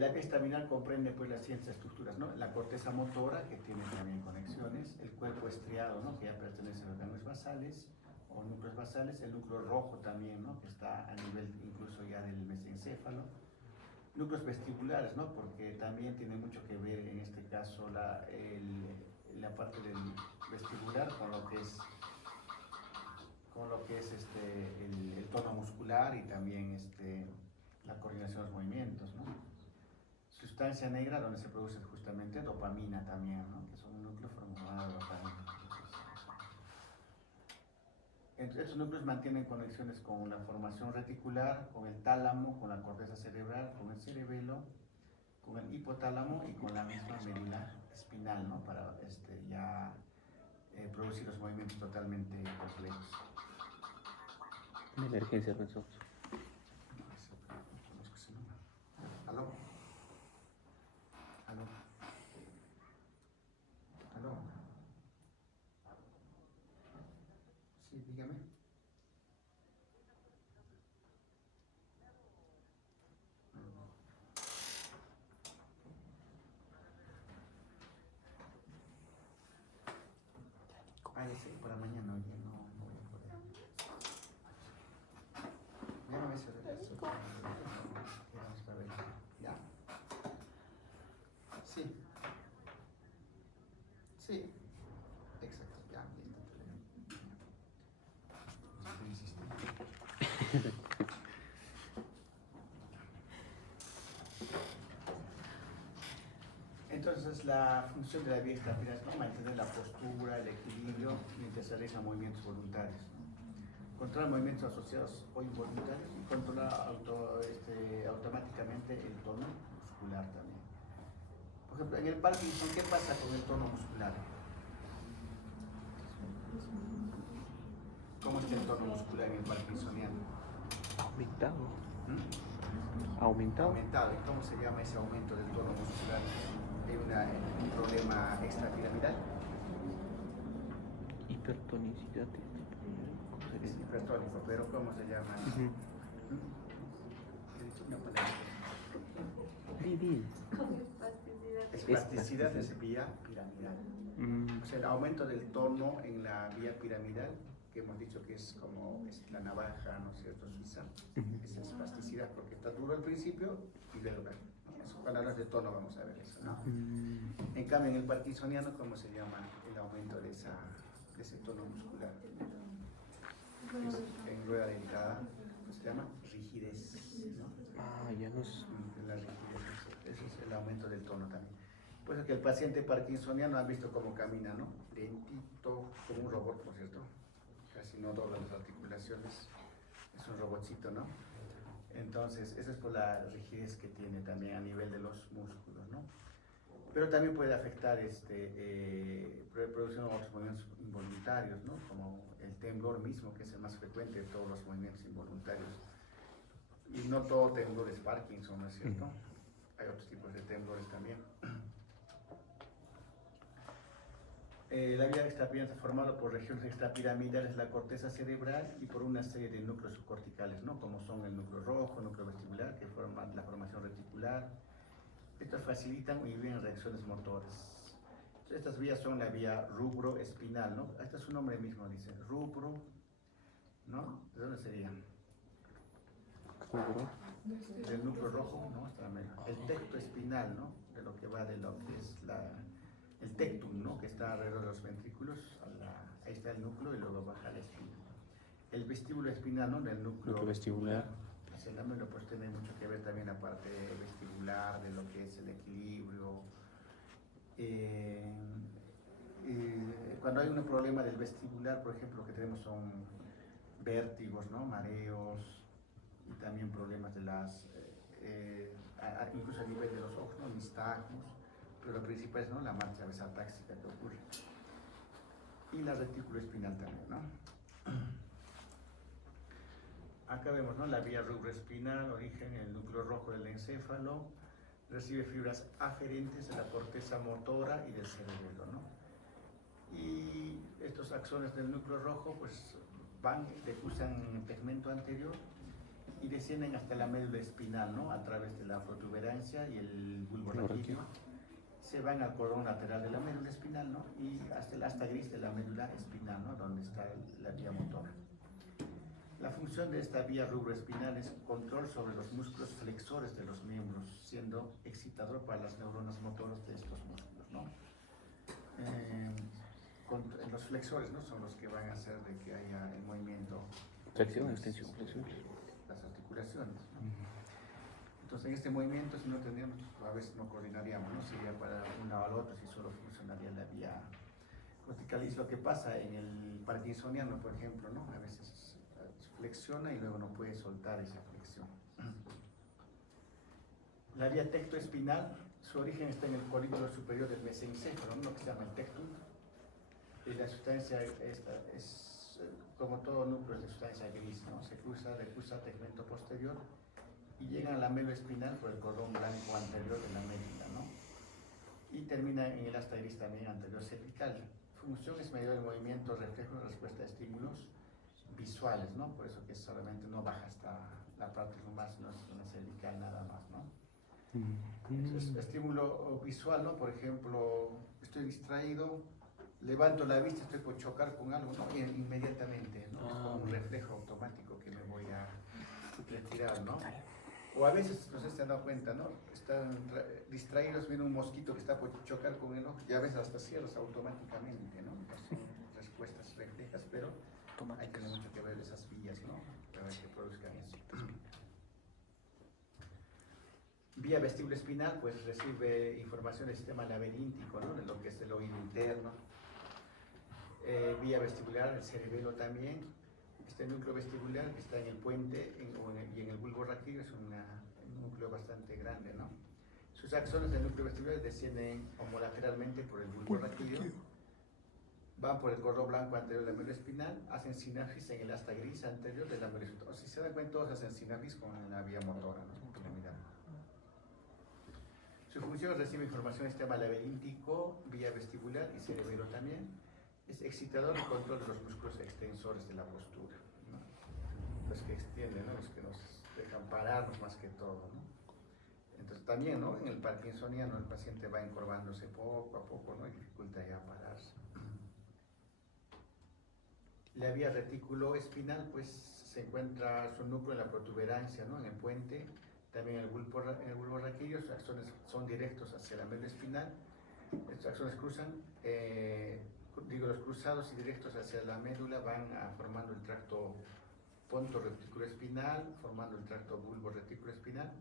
la vía estaminal comprende pues las siguientes estructuras, ¿no? La corteza motora, que tiene también conexiones, el cuerpo estriado, ¿no? Que ya pertenece a los ganglios basales o núcleos basales, el núcleo rojo también, ¿no? Que está a nivel incluso ya del mesencéfalo, núcleos vestibulares, ¿no? Porque también tiene mucho que ver en este caso la parte del vestibular con lo que es con lo que es el tono muscular y también la coordinación de los movimientos, ¿no? Sustancia negra donde se produce justamente dopamina también, ¿no? Que es un núcleo formado de dopamina. Estos núcleos mantienen conexiones con la formación reticular, con el tálamo, con la corteza cerebral, con el cerebelo, con el hipotálamo y con la misma médula espinal, ¿no? Para ya producir los movimientos totalmente complejos. Una emergencia pensó. ¿Aló? ¿Aló? ¿Aló? Sí, dígame. Ah, ya sé, para mañana, oye, no voy a poder. Ya no me sé de eso. Vamos para ver. Ya. Sí. Sí. Exacto. Ya, bien. ¿Qué hiciste? Entonces, la función de la vía extrapiramidal es mantener la postura, el equilibrio mientras se realizan movimientos voluntarios. Controla movimientos asociados o involuntarios y controla automáticamente el tono muscular también. Por ejemplo, en el Parkinson, ¿qué pasa con el tono muscular? ¿Cómo está el tono muscular en el parkinsoniano? Aumentado. ¿Mm? Aumentado. Aumentado. ¿Y cómo se llama ese aumento del tono muscular? ¿Hay un problema extrapiramidal? Hipertonicidad. Es hipertónico, pero ¿cómo se llama? He dicho una palabra. Di. Espasticidad de vía piramidal. O sea, el aumento del tono en la vía piramidal, que hemos dicho que es como la navaja, ¿no es cierto?, suiza, esa es espasticidad, porque está duro al principio y luego, ¿no? Eso, cuando hablas de tono vamos a ver eso, ¿no? En cambio, en el parkinsoniano, ¿cómo se llama el aumento de ese tono muscular? En rueda dentada, pues se llama rigidez, ¿no? Ah, ya no es. La rigidez, ese es el aumento del tono también. Por eso que el paciente parkinsoniano han visto cómo camina, ¿no? Lentito, como un robot, por cierto. Casi no dobla las articulaciones. Es un robotcito, ¿no? Entonces, eso es por la rigidez que tiene también a nivel de los músculos, ¿no? Pero también puede afectar producción de otros movimientos involuntarios, ¿no? Como el temblor mismo, que es el más frecuente de todos los movimientos involuntarios. Y no todo temblor es Parkinson, ¿no es cierto? Hay otros tipos de temblores también. La vía extrapiramidal está formada por regiones extrapiramidales, la corteza cerebral y por una serie de núcleos subcorticales, ¿no? Como son el núcleo rojo, el núcleo vestibular, que forman la formación reticular. Estas facilitan y inhiben reacciones motoras. Estas vías son la vía rubroespinal, ¿no? Este es su nombre mismo, dice rubro, ¿no? ¿De dónde sería? Del núcleo rojo, ¿no? El tecto espinal, ¿no? De lo que va de lo que es el tectum, ¿no? Que está alrededor de los ventrículos, ahí está el núcleo y luego baja la espina. El vestíbulo espinal, ¿no? Del núcleo vestibular. Hacia el lámelo, pues tiene mucho que ver también la parte vestibular, de lo que es el equilibrio. Cuando hay un problema del vestibular, por ejemplo, lo que tenemos son vértigos, ¿no? Mareos, y también problemas de incluso a nivel de los ojos, ¿no? Nistagmos, pero lo principal es, ¿no?, la marcha besatáxica que ocurre. Y la retículo espinal también, ¿no? Acá vemos, ¿no?, la vía rubroespinal, origen, el núcleo rojo del encéfalo, recibe fibras aferentes de la corteza motora y del cerebelo, ¿no? Y estos axones del núcleo rojo, pues, defusan tegmento anterior y descienden hasta la médula espinal, ¿no?, a través de la protuberancia y el bulbo raquídeo. Se van al cordón lateral de la médula espinal, ¿no?, y hasta el asta gris de la médula espinal, ¿no?, donde está la vía motora. La función de esta vía rubroespinal es control sobre los músculos flexores de los miembros, siendo excitador para las neuronas motoras de estos músculos, ¿no? los flexores, ¿no? Son los que van a hacer de que haya el movimiento. Flexión, extensión, flexión. Las articulaciones, ¿no? Entonces, en este movimiento, si no tendríamos, a veces no coordinaríamos, ¿no? Sería para una o la otra, si solo funcionaría la vía cortical. Y es lo que pasa en el parkinsoniano, por ejemplo, ¿no? A veces flexiona y luego no puede soltar esa flexión. La vía tectoespinal, su origen está en el colículo superior del mesencéfalo, ¿no? Que se llama el tectum. Y la sustancia esta es, como todo núcleo, es de sustancia gris, ¿no? Se cruza, recruza tegmento posterior y llega a la médula espinal por el cordón blanco anterior de la médula, ¿no? Y termina en el asta gris también anterior cervical. Función es mediar el movimiento, reflejo y respuesta a estímulos visuales, ¿no? Por eso que solamente no baja hasta la parte lumbar, sino es una cervical nada más, ¿no? Entonces, estímulo visual, ¿no? Por ejemplo, estoy distraído, levanto la vista, estoy por chocar con algo, ¿no? Y inmediatamente, ¿no? Es como un reflejo automático que me voy a retirar, ¿no? O a veces, no sé si se han dado cuenta, ¿no? Están distraídos, viene un mosquito que está por chocar con el ojo, y a veces hasta cierras automáticamente, ¿no? Son respuestas reflejas, pero hay que tener mucho que ver esas vías, ¿no? Para que produzcan eso. Vía vestibuloespinal, pues recibe información del sistema laberíntico, ¿no? De lo que es el oído interno. Vía vestibular, el cerebelo también. Este núcleo vestibular que está en el puente y en el bulbo raquídeo es un núcleo bastante grande, ¿no? Sus axones del núcleo vestibular descienden homolateralmente por el bulbo raquídeo, van por el cordón blanco anterior de la médula espinal, hacen sinapsis en el asta gris anterior de la médula espinal. Si se dan cuenta, todos hacen sinapsis con la vía motora, ¿no? Piramidal. Su función recibe información del sistema laberíntico, vía vestibular y cerebelo también. Es excitador y control de los músculos extensores de la postura, ¿no? Los que extienden, ¿no? Los que nos dejan pararnos más que todo, ¿no? Entonces también, ¿no? En el parkinsoniano el paciente va encorvándose poco a poco, ¿no? Y dificulta ya pararse. La vía reticuloespinal, pues se encuentra su núcleo en la protuberancia, ¿no? En el puente, también en el bulbo raquídeo. Sus axones son directos hacia la médula espinal. Estos axones cruzan, los cruzados y directos hacia la médula van formando el tracto ponto reticuloespinal, formando el tracto bulbo reticuloespinal.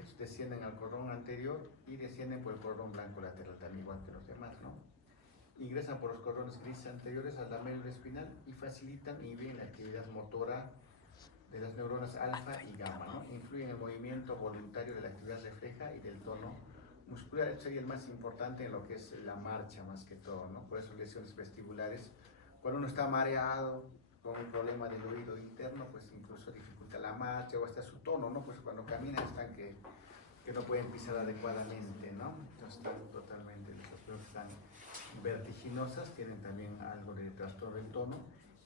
Estos descienden al cordón anterior y descienden por el cordón blanco lateral, también igual que los demás, ¿no? Ingresan por los cordones grises anteriores a la médula espinal y facilitan y inhiben la actividad motora de las neuronas alfa y gamma, ¿no? Influyen en el movimiento voluntario de la actividad refleja y del tono muscular. Esto sería el más importante en lo que es la marcha más que todo, ¿no? Por eso lesiones vestibulares, cuando uno está mareado con un problema del oído interno, pues incluso dificulta la marcha o hasta su tono, ¿no? Pues cuando caminan están que no pueden pisar adecuadamente, ¿no? Entonces están totalmente, las personas están vertiginosas, tienen también algo de trastorno del tono,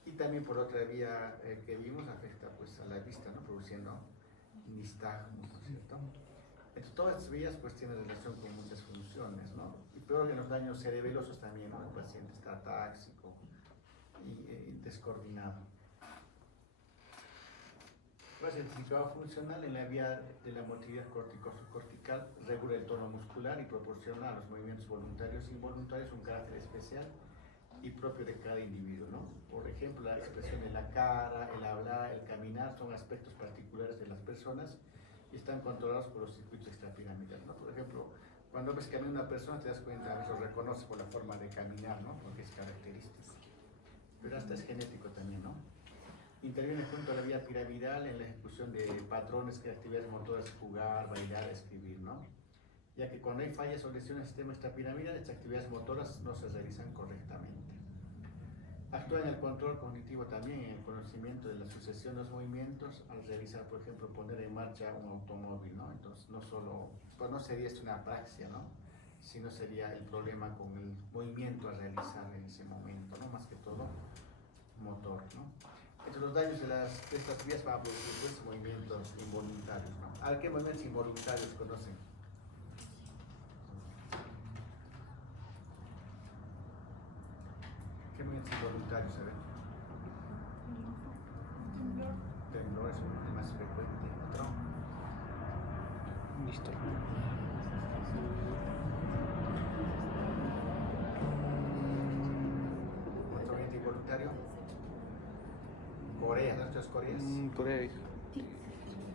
y también por otra vía que vimos afecta pues a la vista, ¿no? Produciendo nistagmos, ¿no es cierto? Entonces, todas estas vías pues tienen relación con muchas funciones, ¿no? Y peor en los daños cerebelosos también, ¿no? El paciente está atáxico y descoordinado. El significado funcional en la vía de la motilidad cortico-subcortical regula el tono muscular y proporciona a los movimientos voluntarios e involuntarios un carácter especial y propio de cada individuo, ¿no? Por ejemplo, la expresión de la cara, el hablar, el caminar son aspectos particulares de las personas y están controlados por los circuitos extrapiramidales, ¿no? Por ejemplo, cuando ves que camina una persona te das cuenta, a veces lo reconoces por la forma de caminar, ¿no? Porque es característico. Pero hasta es genético también, ¿no? Interviene junto a la vía piramidal en la ejecución de patrones de actividades motoras, jugar, bailar, escribir, ¿no? Ya que cuando hay fallas o lesiones del sistema extrapiramidal, estas actividades motoras no se realizan correctamente. Actúa en el control cognitivo también, en el conocimiento de la sucesión de los movimientos, al realizar, por ejemplo, poner en marcha un automóvil, ¿no? Entonces, no solo, pues no sería esto una apraxia, ¿no? Sino sería el problema con el movimiento a realizar en ese momento, ¿no? Más que todo, motor, ¿no? Entre los daños de estas vías van a producir pues, movimientos involuntarios, ¿no? ¿A qué movimientos involuntarios conocen? ¿Qué movimientos involuntarios se ven? Temblor es el más frecuente. ¿Otro? Listo. involuntario. Corea, ¿no? ¿Las Coreas? Corea, hijo.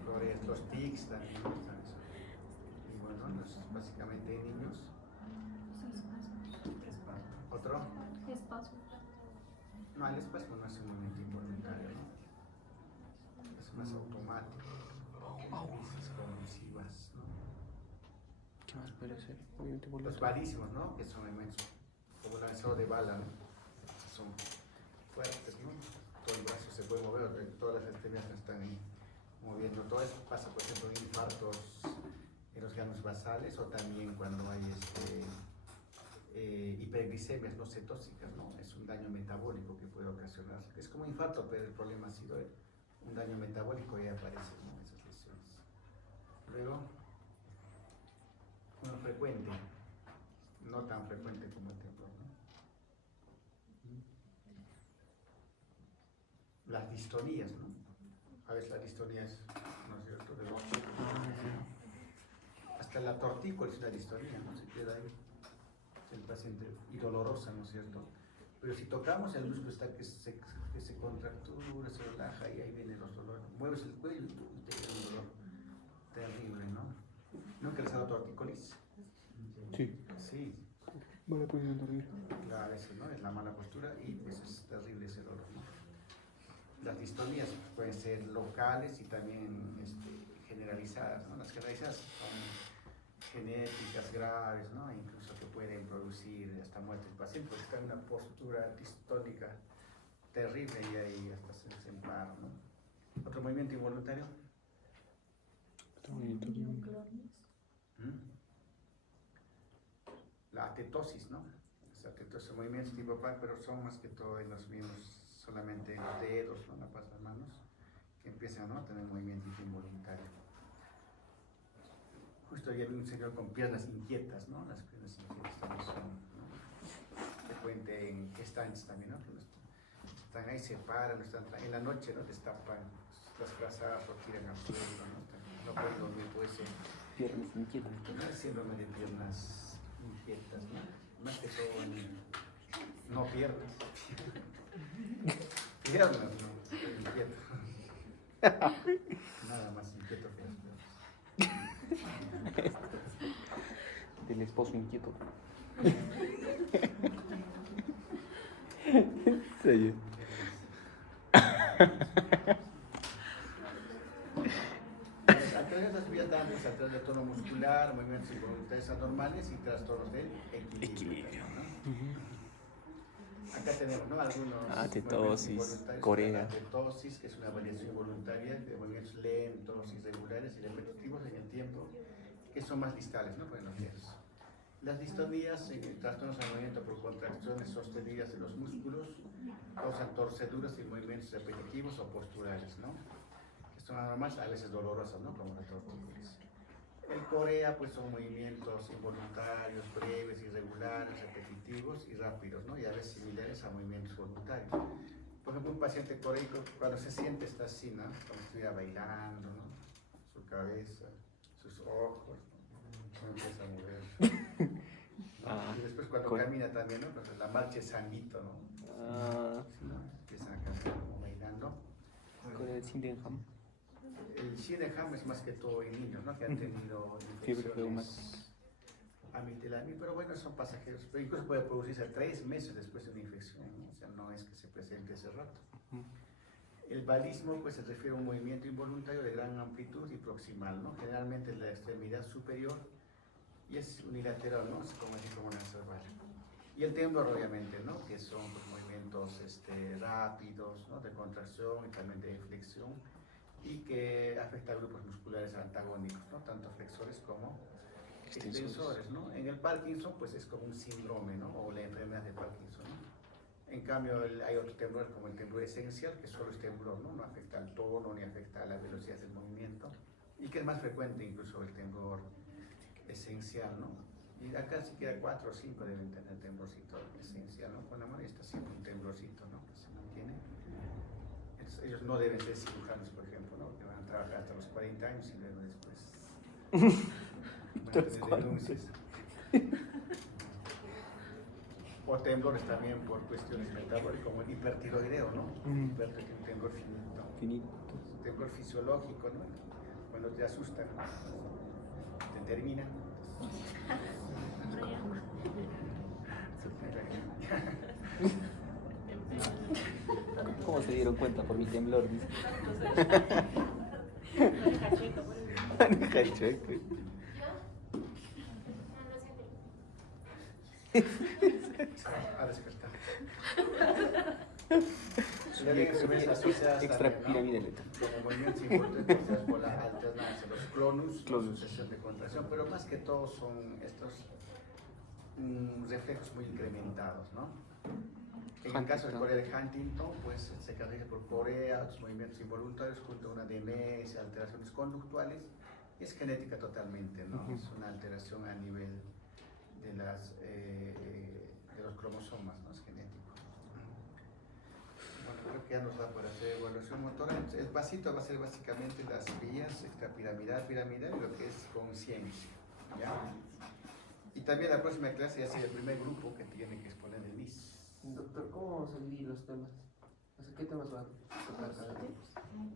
Corea, los tics también, ¿no? Y bueno, básicamente niños. ¿Otro? No, el espasmo no es un movimiento involuntario, ¿no? Es más automático. Crisis convulsivas, ¿no? ¿Qué más puede ser? Movimiento Los involuntario. varísimos, ¿no? Que son inmensos, como el lanzado de bala, ¿no? Son fuertes, ¿no? Todo el brazo se puede mover, todas las extremidades están ahí moviendo. Todo eso pasa, por ejemplo, en infartos en los ganos basales o también cuando hay hiperglicemias no cetóxicas, ¿no? Es un daño metabólico que puede ocasionar. Es como un infarto, pero el problema ha sido un daño metabólico y aparece, ¿no? Esas lesiones. Luego, uno frecuente, no tan frecuente como el temblor, ¿no? Las distonías, ¿no? A veces las distonías, ¿no es cierto? Hasta la tortícolis es una distonía, ¿no? Se queda ahí el paciente y dolorosa, ¿no es cierto? Pero si tocamos el músculo está que se contractura, se relaja y ahí vienen los dolores. Mueves el cuello y te queda un dolor terrible, ¿no? ¿Nunca les ha dado tortícolis? Sí. Sí. Mala posición dormir. A veces, ¿no? Es la mala postura y pues es terrible ese dolor, ¿no? Las distonías pueden ser locales y también generalizadas, ¿no? Las generalizadas son genéticas graves, ¿no? Incluso que pueden producir hasta muerte del paciente, porque está en una postura distónica terrible y ahí hasta se desampara, ¿no? ¿Otro movimiento involuntario? Otro movimiento. La atetosis, ¿no? Esa atetosis, movimientos tipo PAC, pero son más que todo en los miembros, solamente en los dedos, ¿no? En la palma de las manos, que empiezan, ¿no? A tener movimiento involuntario. Justo ayer vi un señor con piernas inquietas, ¿no? Las piernas inquietas también son, ¿no? Frecuente en gestantes también, ¿no? Que están ahí, se paran, en la noche, ¿no? Destapan las frazadas o tiran al suelo, ¿no? No pueden dormir, puede ser. Piernas inquietas. El síndrome de piernas inquietas, ¿no? Más que todo no piernas. Piernas, ¿no? Inquietas. Nada más inquieto que las piernas. Del esposo inquieto. Sí. Las vías dables a través de tono muscular, movimientos involuntarios anormales y trastornos del equilibrio, ¿no? Acá tenemos, ¿no? Algunos atetosis, Corea. Atetosis, que es una variación involuntaria de movimientos lentos, irregulares y repetitivos en el tiempo, que son más distales, ¿no? Por los dedos. Las distonías, trastornos al movimiento por contracciones sostenidas de los músculos, causan torceduras y movimientos repetitivos o posturales, ¿no? Que son anormales, a veces dolorosos, ¿no? Como la tortícolis. El Corea, pues son movimientos involuntarios, breves, irregulares, repetitivos y rápidos, ¿no? Y a veces similares a movimientos voluntarios. Por ejemplo, un paciente coreico, cuando se siente, está así, ¿no? Como si estuviera bailando, ¿no? Su cabeza, sus ojos, ¿no? Empieza a mover. ¿No? Y después cuando camina también, ¿no? Pues la marcha es sanguito, ¿no? Sí, ¿no? Empiezan a caminar como bailando. Corea del Sydenham. El Sydenham es más que todo en niños, ¿no? Que han tenido infecciones amitilami, pero bueno, son pasajeros. Pero incluso puede producirse 3 meses después de una infección, ¿no? O sea, no es que se presente ese rato. El balismo, pues se refiere a un movimiento involuntario de gran amplitud y proximal, ¿no? Generalmente en la extremidad superior y es unilateral, ¿no? Es como así como una cerval. Y el temblor, obviamente, ¿no? Que son pues, movimientos rápidos, ¿no? De contracción y también de flexión, y que afecta a grupos musculares antagónicos, ¿no? Tanto flexores como extensores, ¿no? En el Parkinson, pues es como un síndrome, ¿no? O la enfermedad de Parkinson, ¿no? En cambio, hay otro temblor como el temblor esencial, que solo es temblor, ¿no? No afecta al tono ni afecta a la velocidad del movimiento, y que es más frecuente incluso el temblor esencial, ¿no? Y acá si queda 4 o 5 deben tener temblorcito esencial, ¿no? Con la mano está siempre un temblorcito, ¿no? Que se mantiene. Entonces, ellos no deben ser cirujanos, por ejemplo, ¿no? Que van a trabajar hasta los 40 años y luego después van a tener denuncias. O temblores también por cuestiones metabólicas, como el hipertiroideo, ¿no? Hipertiroideo, temblor finito. Finito. Temblor fisiológico, ¿no? Cuando te asustan, te terminan. ¿Cómo se dieron cuenta por mi temblor? Dice. Maneja chueco. Ahora sí que está. Extrapiramidal. Como movimientos importantes por la alternancia, los clonus, sucesión de contracción, pero más que todo son estos reflejos muy incrementados, ¿no? En el caso de Corea de Huntington, pues se caracteriza por corea, otros movimientos involuntarios junto a una demencia, alteraciones conductuales, y es genética totalmente, ¿no? Es una alteración a nivel de de los cromosomas, ¿no? Es genético. Bueno, creo que ya nos da para hacer evaluación motora. El pasito va a ser básicamente las vías extrapiramidal, piramidal y lo que es conciencia, ¿ya? Y también la próxima clase ya será el primer grupo que tiene que exponer el MIS. Doctor, ¿cómo vamos a dividir los temas? O sea, ¿qué temas van a tocar cada uno?